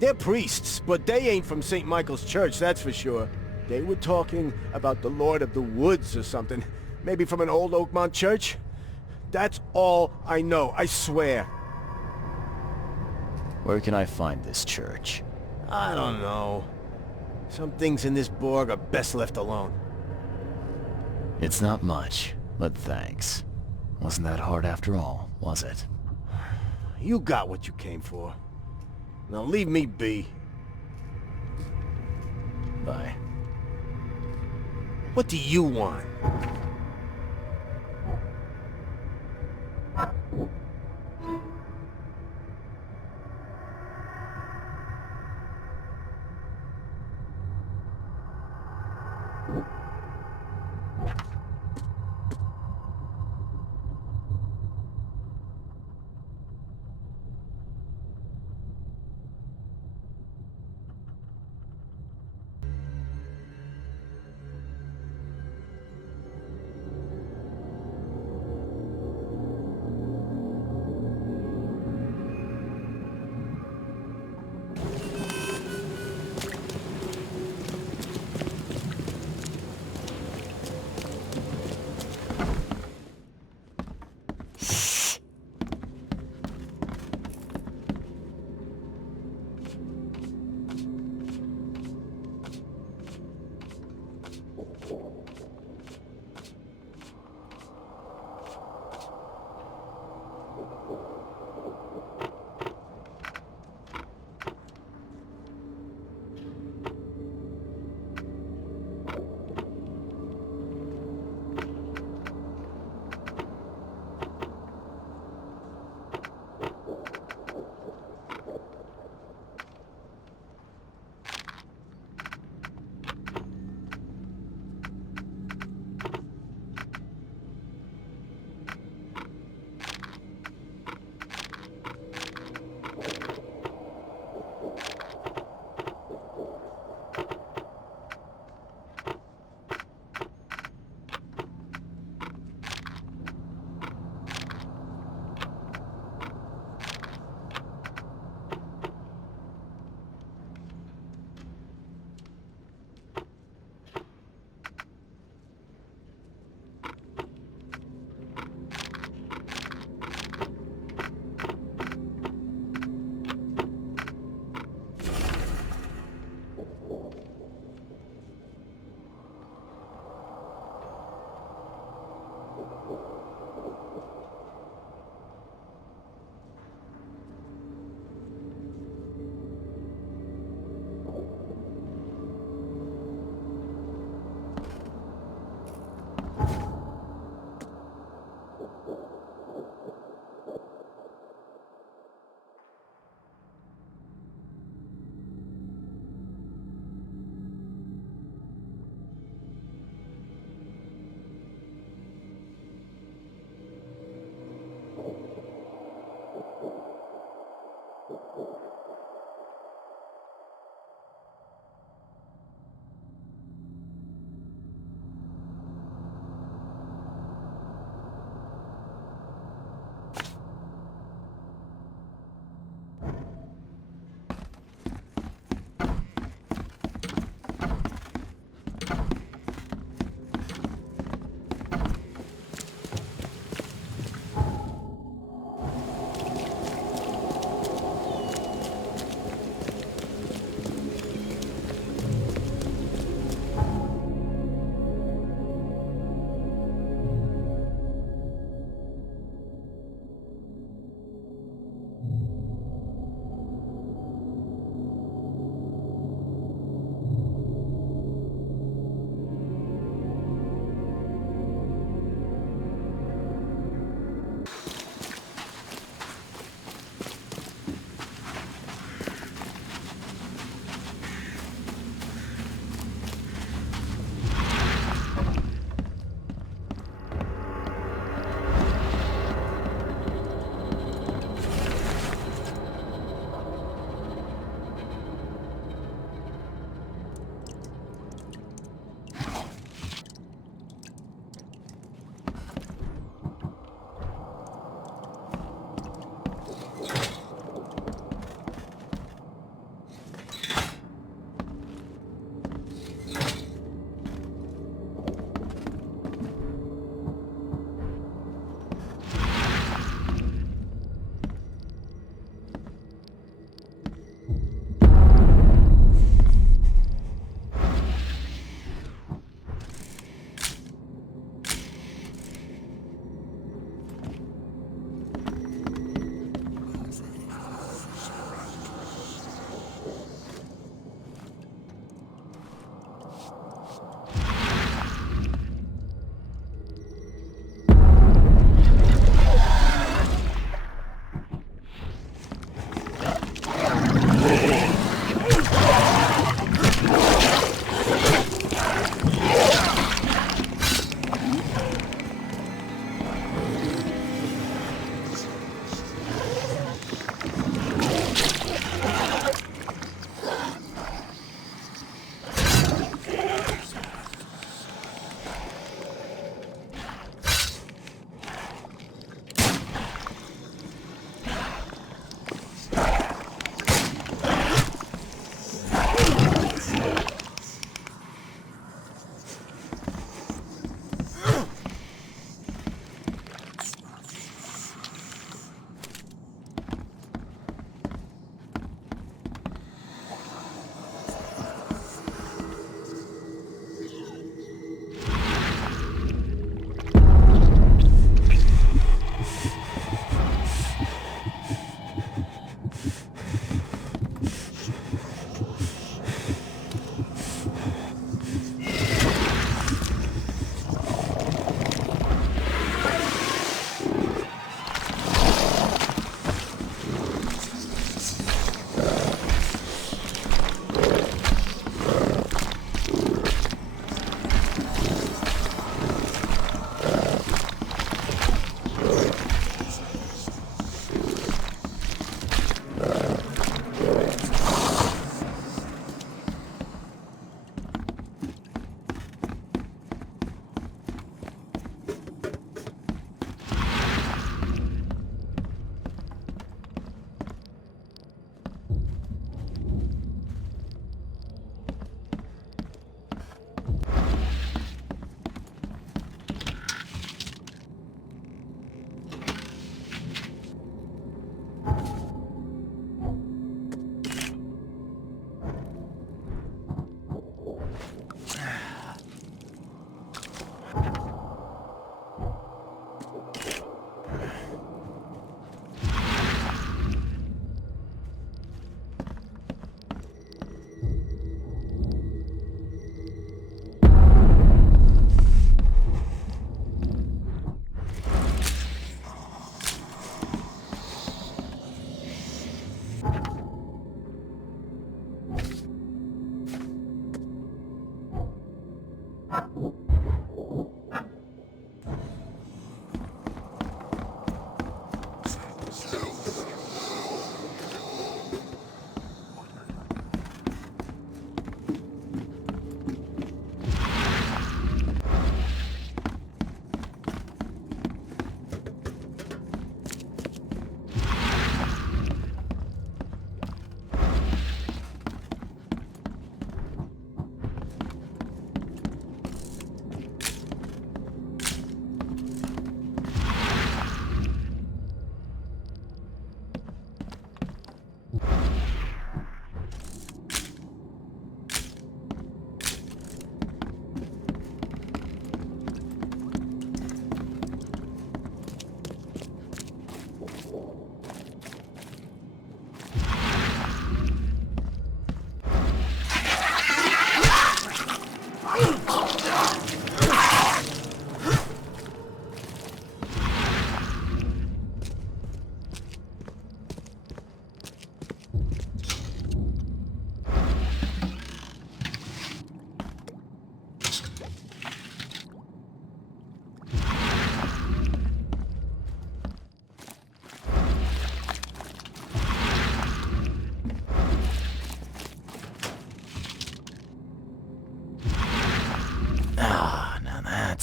They're priests, but they ain't from St. Michael's Church, that's for sure. They were talking about the Lord of the Woods or something. Maybe from an old Oakmont church? That's all I know, I swear. Where can I find this church? I don't know. Some things in this Borg are best left alone. It's not much, but thanks. Wasn't that hard after all, was it? You got what you came for. Now leave me be. Bye. What do you want?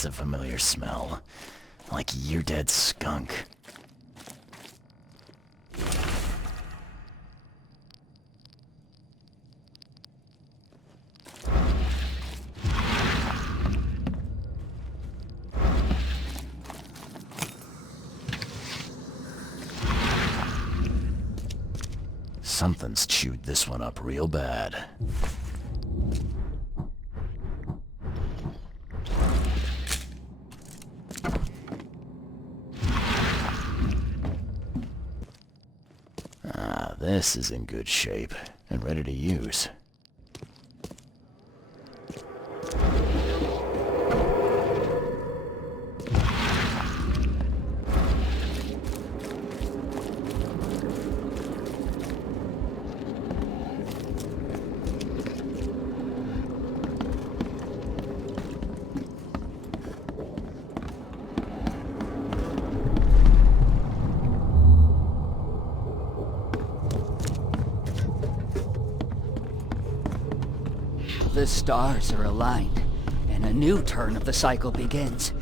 That's a familiar smell. Like year-dead skunk. Something's chewed this one up real bad. This is in good shape and ready to use. The stars are aligned, and a new turn of the cycle begins.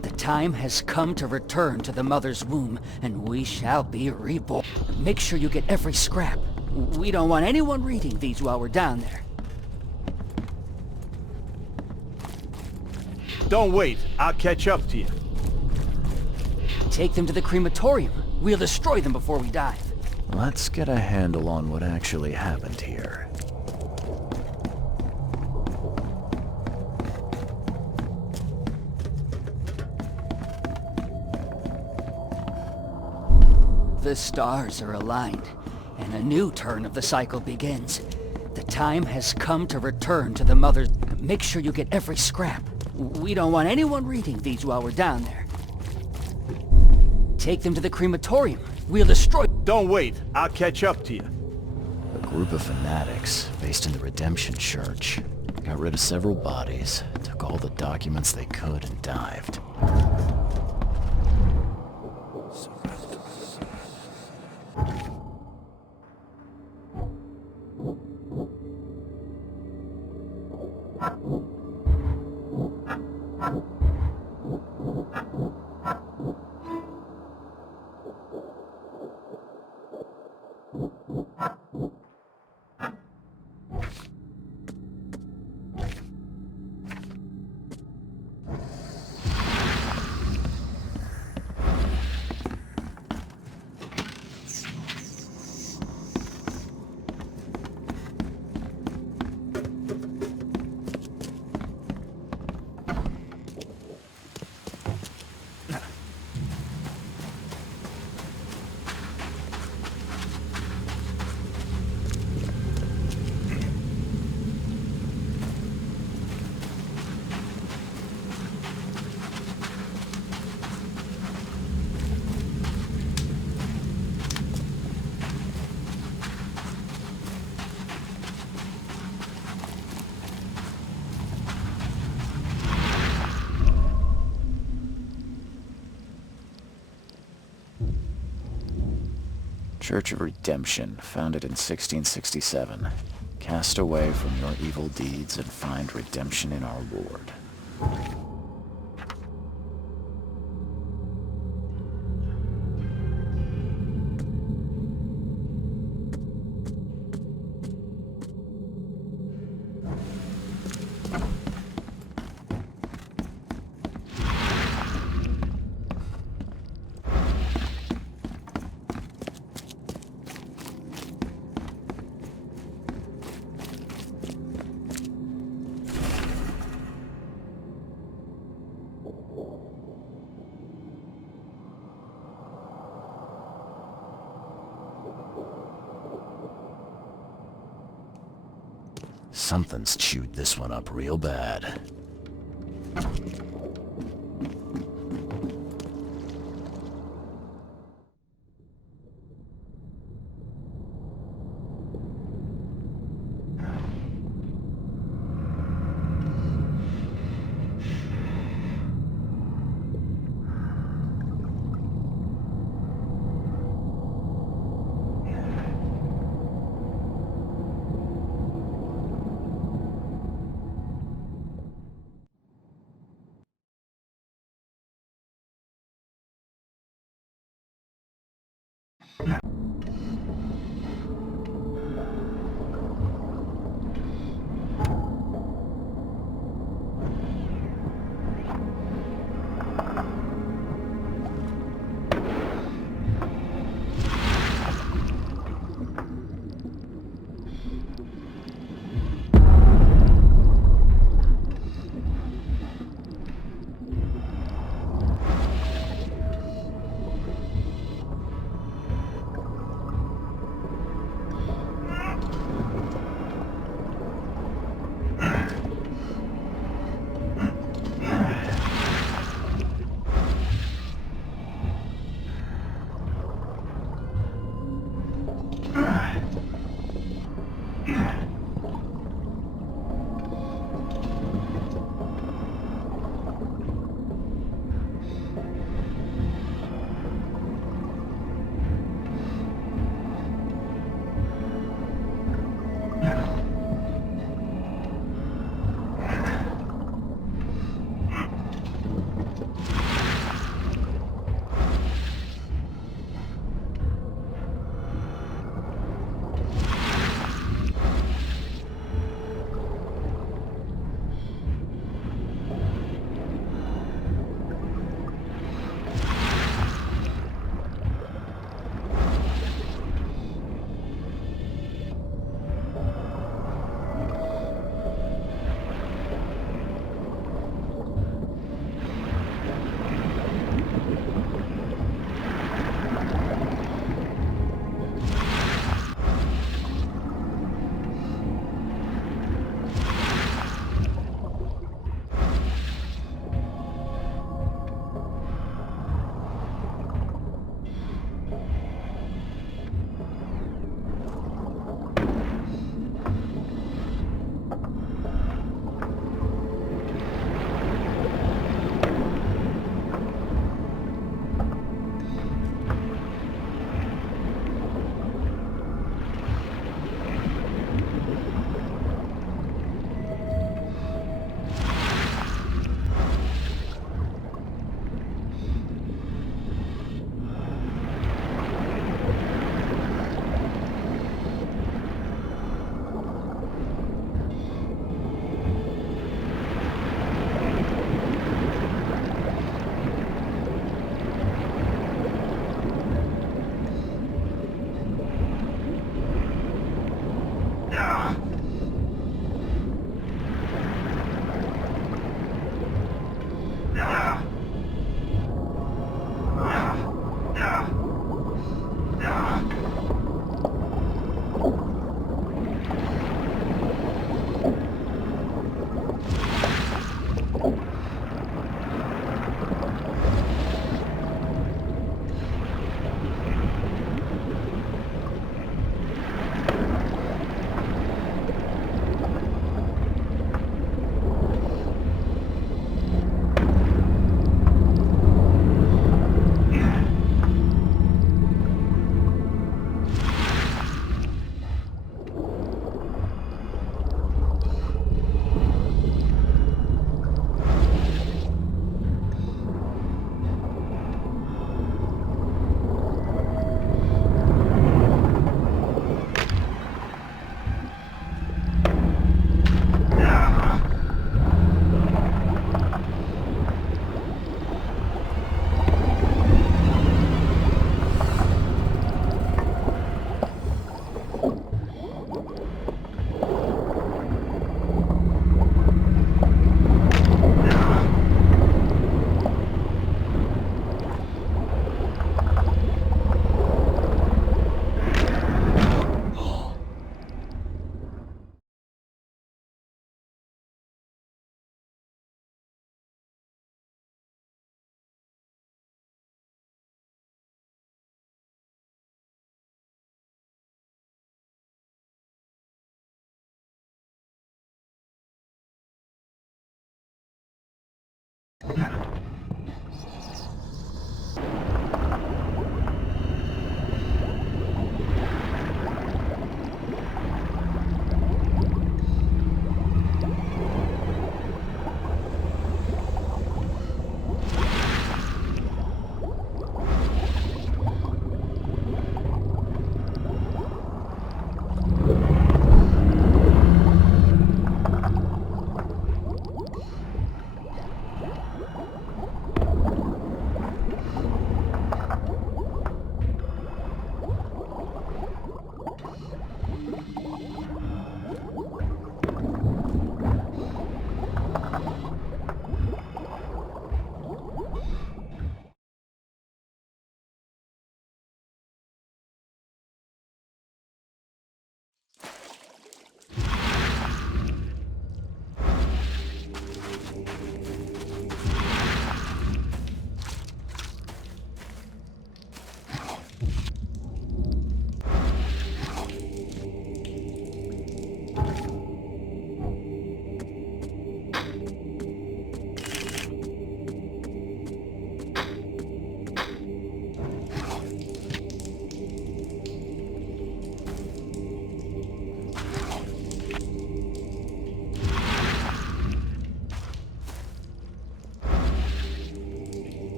The time has come to return to the mother's womb, and we shall be reborn. Make sure you get every scrap. We don't want anyone reading these while we're down there. Don't wait. I'll catch up to you. Take them to the crematorium. We'll destroy them before we dive. Let's get a handle on what actually happened here. The stars are aligned, and a new turn of the cycle begins. The time has come to return to the mother's... Make sure you get every scrap. We don't want anyone reading these while we're down there. Take them to the crematorium. We'll destroy... Don't wait. I'll catch up to you. A group of fanatics based in the Redemption Church got rid of several bodies, took all the documents they could, and dived. Church of Redemption, founded in 1667. Cast away from your evil deeds and find redemption in our Lord. Something's chewed this one up real bad.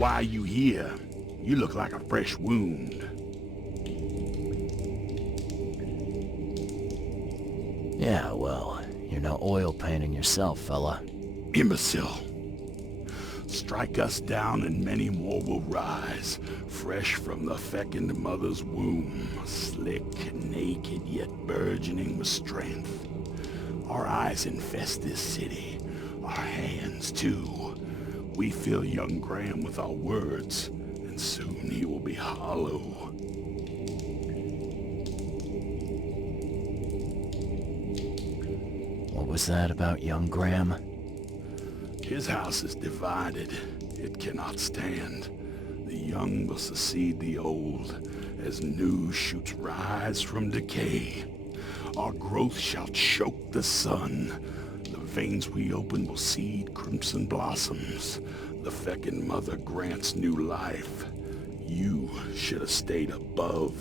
Why are you here? You look like a fresh wound. Yeah, well, you're no oil painting yourself, fella. Imbecile. Strike us down and many more will rise, fresh from the fecund mother's womb, slick, naked, yet burgeoning with strength. Our eyes infest this city, our hands too. We fill young Graham with our words, and soon he will be hollow. What was that about young Graham? His house is divided. It cannot stand. The young will succeed the old, as new shoots rise from decay. Our growth shall choke the sun. The veins we open will seed crimson blossoms. The fecund mother grants new life. You should have stayed above.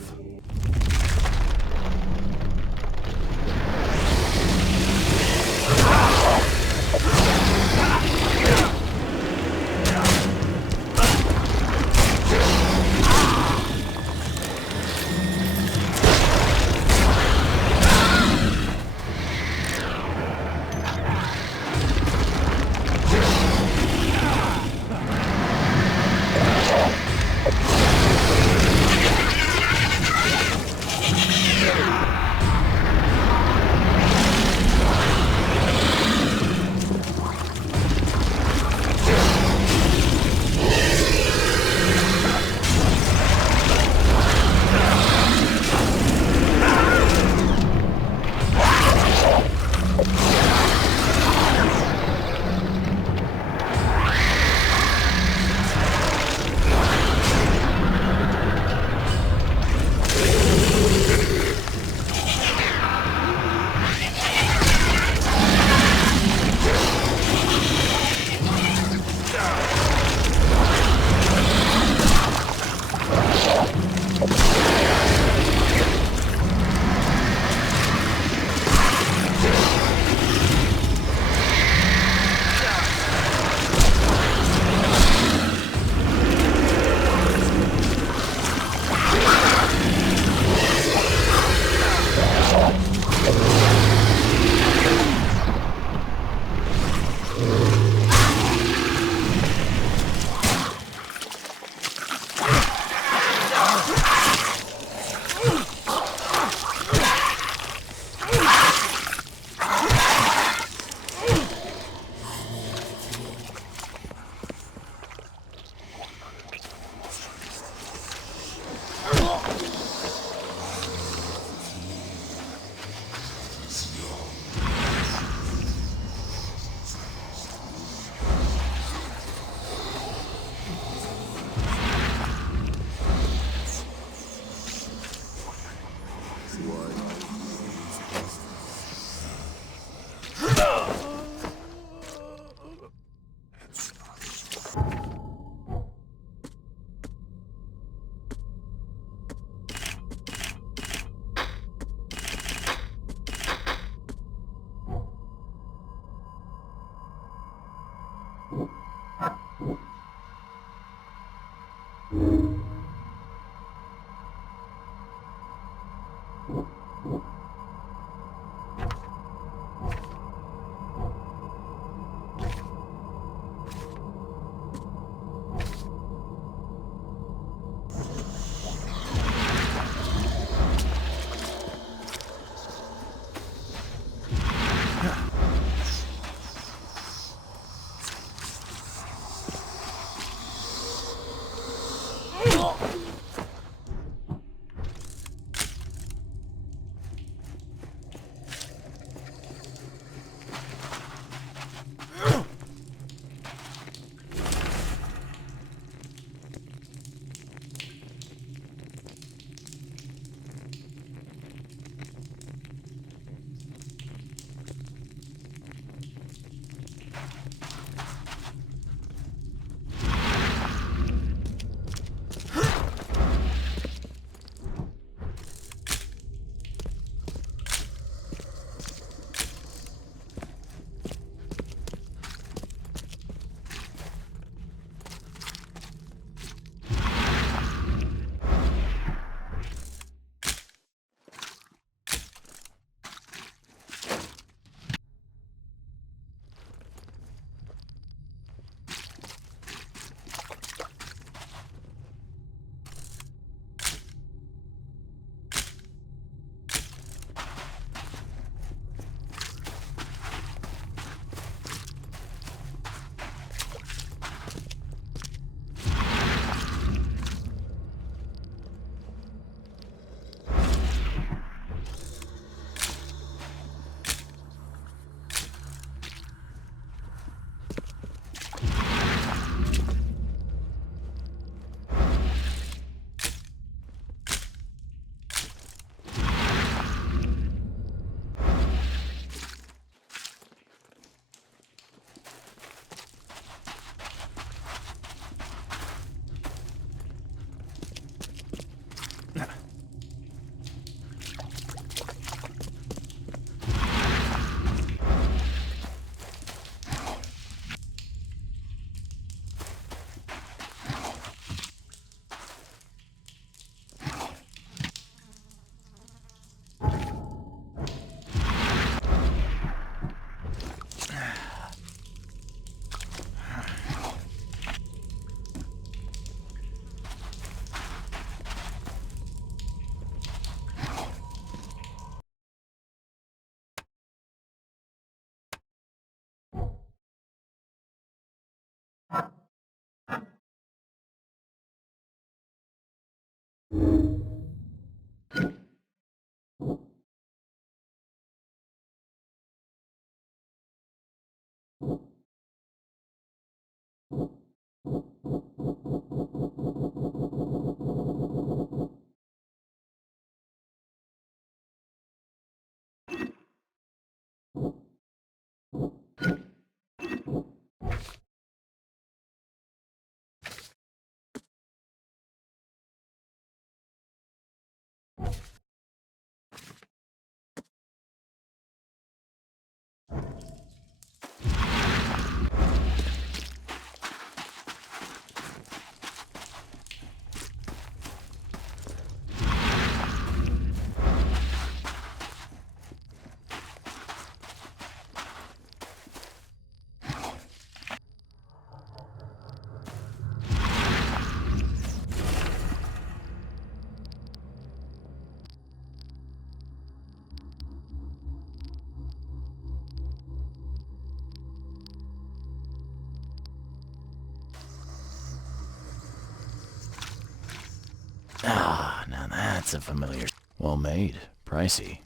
Ah, now that's a familiar... Well made. Pricey.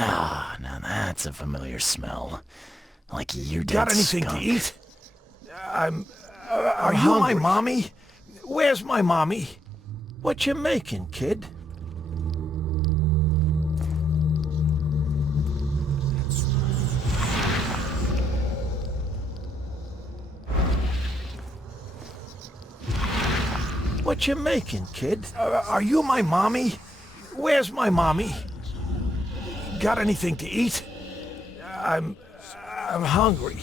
Ah, now that's a familiar smell. Like you dead Got anything skunk. to eat? Are you my mommy? Where's my mommy? What you making, kid? What you making, kid? Are you my mommy? Where's my mommy? Got anything to eat? I'm hungry.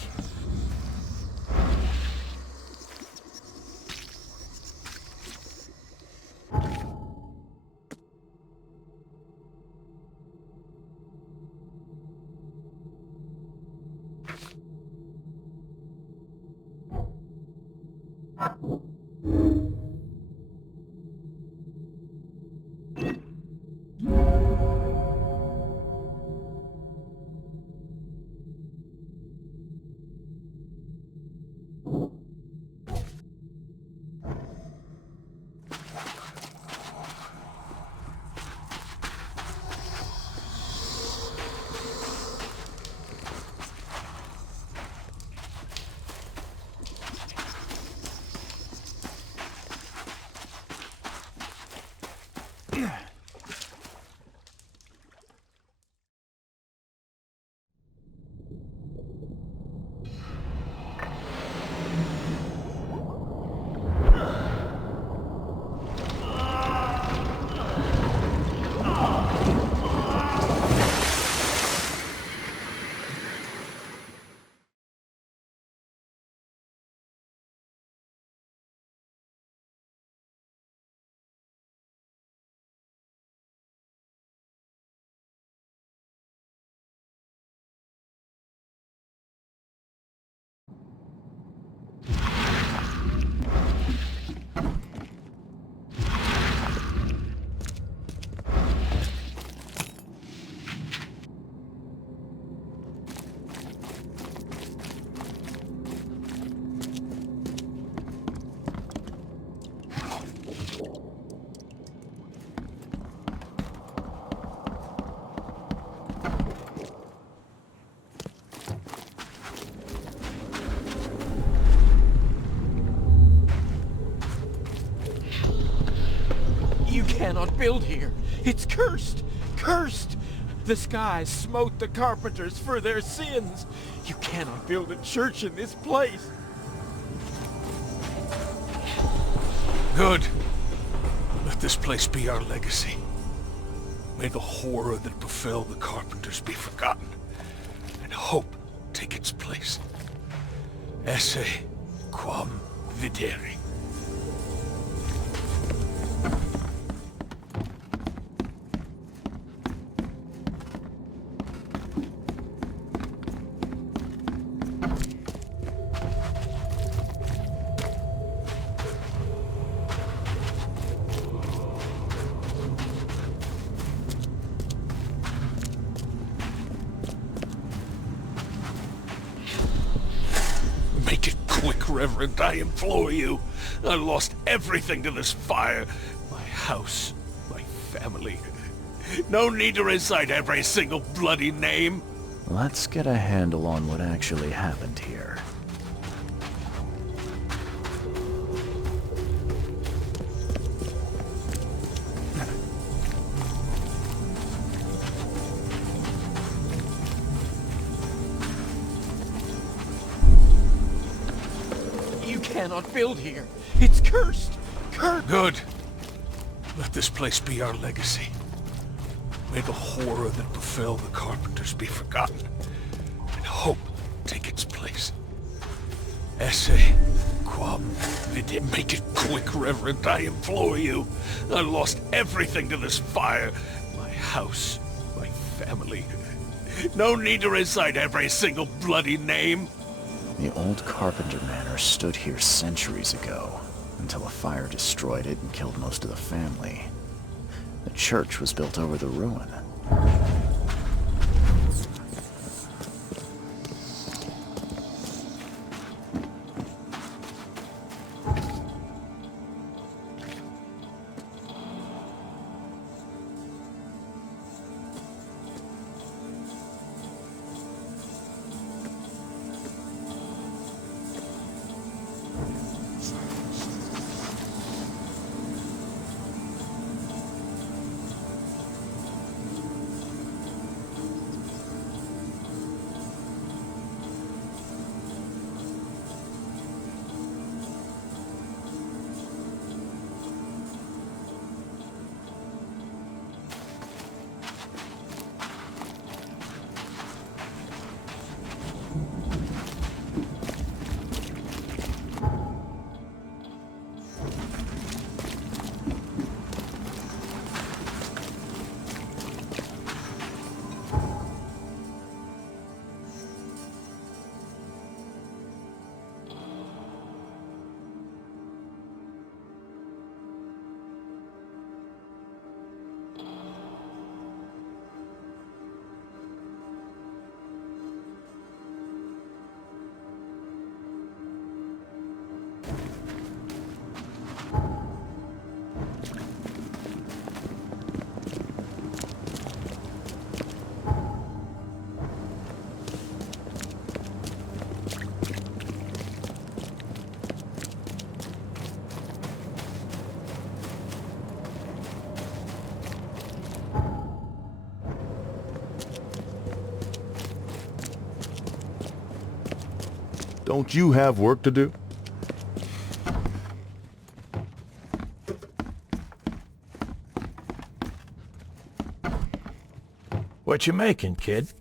Cannot build here. It's cursed! Cursed! The skies smote the carpenters for their sins. You cannot build a church in this place. Good. Let this place be our legacy. May the horror that befell the carpenters be forgotten, and hope take its place. Esse quam videri. Make it quick, Reverend, I implore you. I lost everything to this fire. My house, my family. No need to recite every single bloody name. Let's get a handle on what actually happened here. You cannot build here. It's cursed. Cursed. Good. Let this place be our legacy. May the horror that befell the carpenters be forgotten, and hope take its place. Esse quam videri. Make it quick, Reverend, I implore you. I lost everything to this fire. My house, my family. No need to recite every single bloody name. The old Carpenter Manor stood here centuries ago, until a fire destroyed it and killed most of the family. The church was built over the ruin. Don't you have work to do? What you making, kid?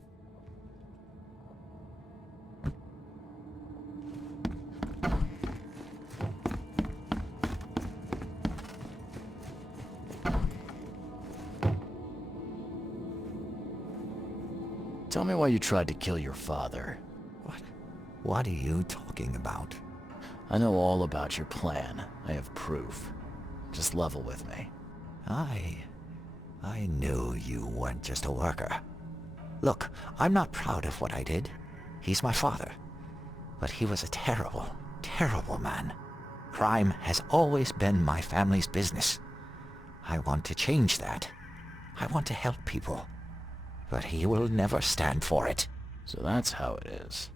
Tell me why you tried to kill your father. What are you talking about? I know all about your plan. I have proof. Just level with me. I knew you weren't just a worker. Look, I'm not proud of what I did. He's my father. But he was a terrible, terrible man. Crime has always been my family's business. I want to change that. I want to help people. But he will never stand for it. So that's how it is.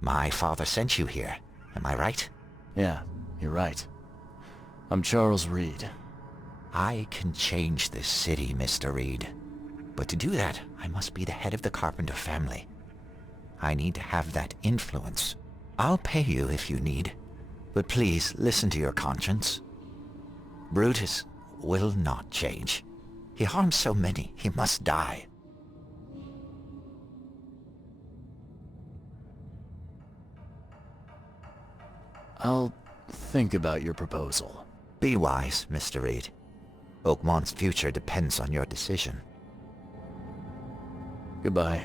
My father sent you here. Am I right? Yeah, you're right. I'm Charles Reed. I can change this city, Mr. Reed. But to do that, I must be the head of the Carpenter family. I need to have that influence. I'll pay you if you need. But please, listen to your conscience. Brutus will not change. He harmed so many, he must die. I'll think about your proposal. Be wise, Mr. Reed. Oakmont's future depends on your decision. Goodbye.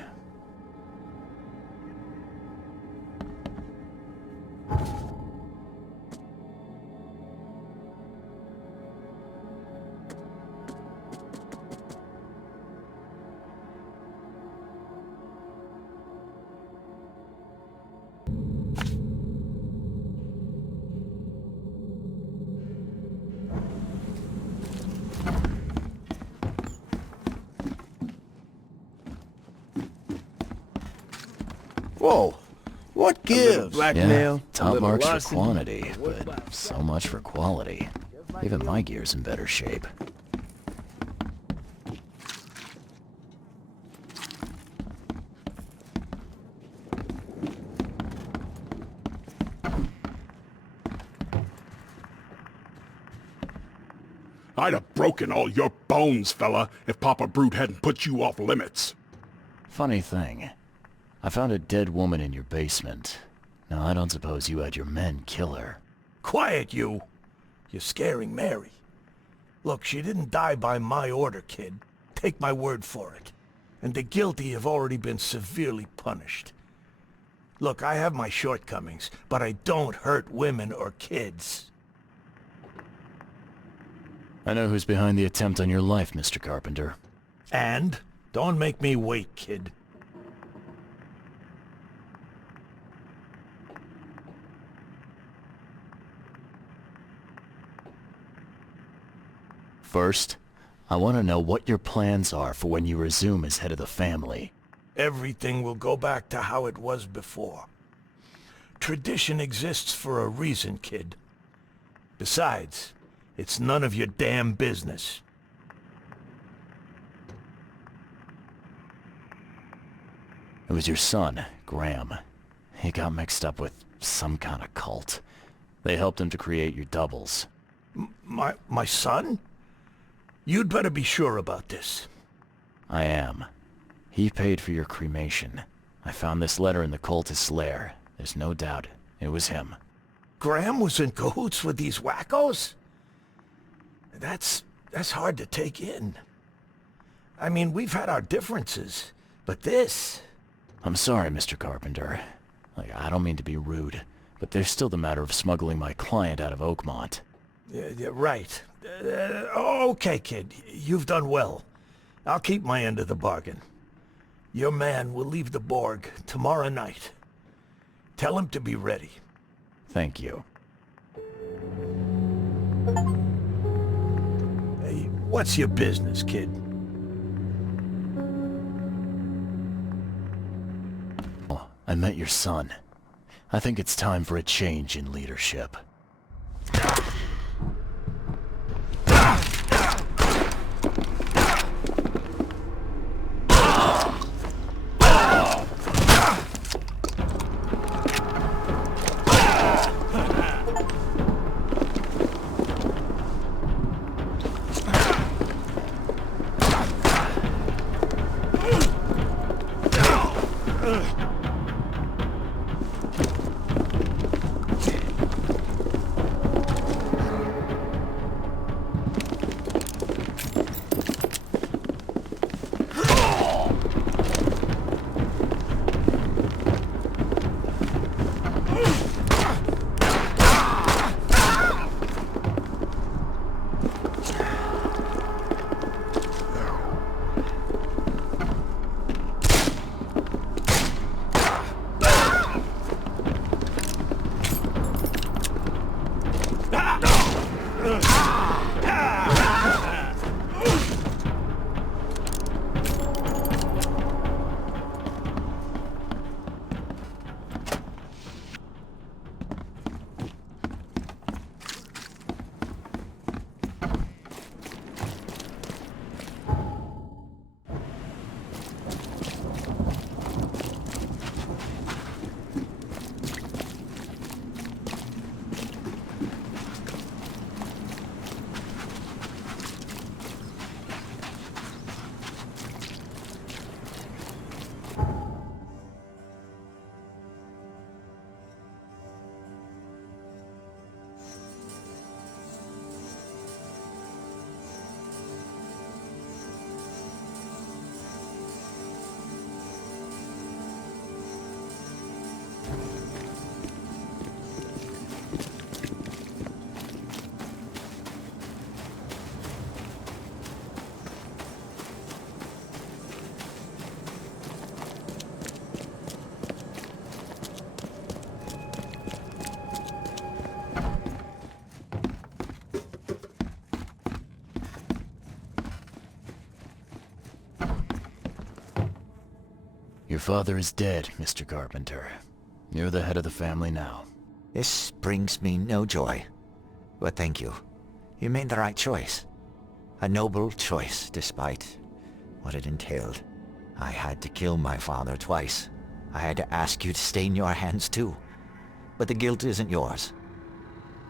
Whoa! What gives? Yeah, top marks for quantity, but so much for quality. Even my gear's in better shape. I'd have broken all your bones, fella, if Papa Brute hadn't put you off limits. Funny thing, I found a dead woman in your basement. Now, I don't suppose you had your men kill her. Quiet, you. You're scaring Mary. Look, she didn't die by my order, kid. Take my word for it. And the guilty have already been severely punished. Look, I have my shortcomings, but I don't hurt women or kids. I know who's behind the attempt on your life, Mr. Carpenter. And? Don't make me wait, kid. First, I want to know what your plans are for when you resume as head of the family. Everything will go back to how it was before. Tradition exists for a reason, kid. Besides, it's none of your damn business. It was your son, Graham. He got mixed up with some kind of cult. They helped him to create your doubles. My son? You'd better be sure about this. I am. He paid for your cremation. I found this letter in the cultist's lair. There's no doubt it was him. Graham was in cahoots with these wackos? That's hard to take in. I mean, we've had our differences, but this... I'm sorry, Mr. Carpenter. I don't mean to be rude, but there's still the matter of smuggling my client out of Oakmont. Yeah, right. Okay, kid. You've done well. I'll keep my end of the bargain. Your man will leave the Borg tomorrow night. Tell him to be ready. Thank you. Hey, what's your business, kid? I met your son. I think it's time for a change in leadership. Your father is dead, Mr. Carpenter. You're the head of the family now. This brings me no joy. But thank you. You made the right choice. A noble choice, despite what it entailed. I had to kill my father twice. I had to ask you to stain your hands too. But the guilt isn't yours.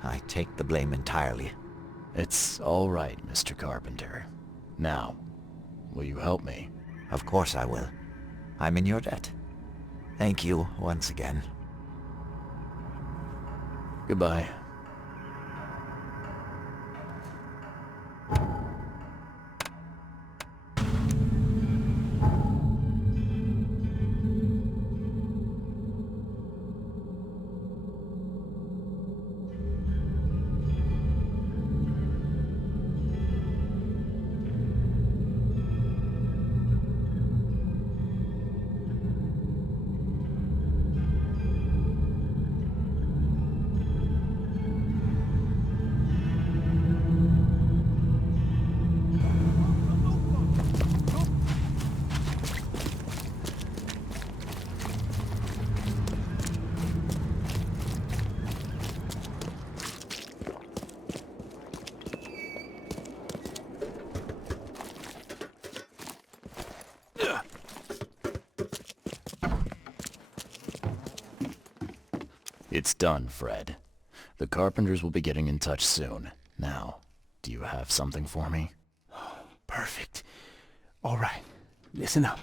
I take the blame entirely. It's all right, Mr. Carpenter. Now, will you help me? Of course I will. I'm in your debt. Thank you once again. Goodbye. It's done, Fred. The Carpenters will be getting in touch soon. Now, do you have something for me? Perfect. All right, listen up.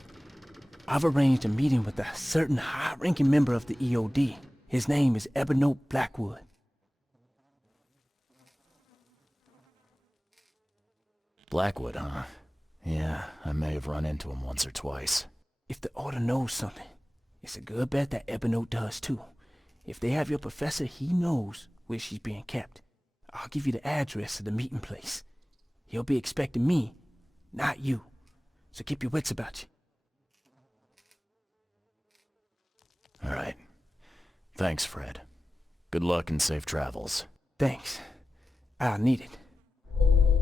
I've arranged a meeting with a certain high-ranking member of the EOD. His name is Ebony Blackwood. Blackwood, huh? Yeah, I may have run into him once or twice. If the Order knows something, it's a good bet that Ebony does too. If they have your professor, he knows where she's being kept. I'll give you the address of the meeting place. He'll be expecting me, not you. So keep your wits about you. All right. Thanks, Fred. Good luck and safe travels. Thanks. I'll need it.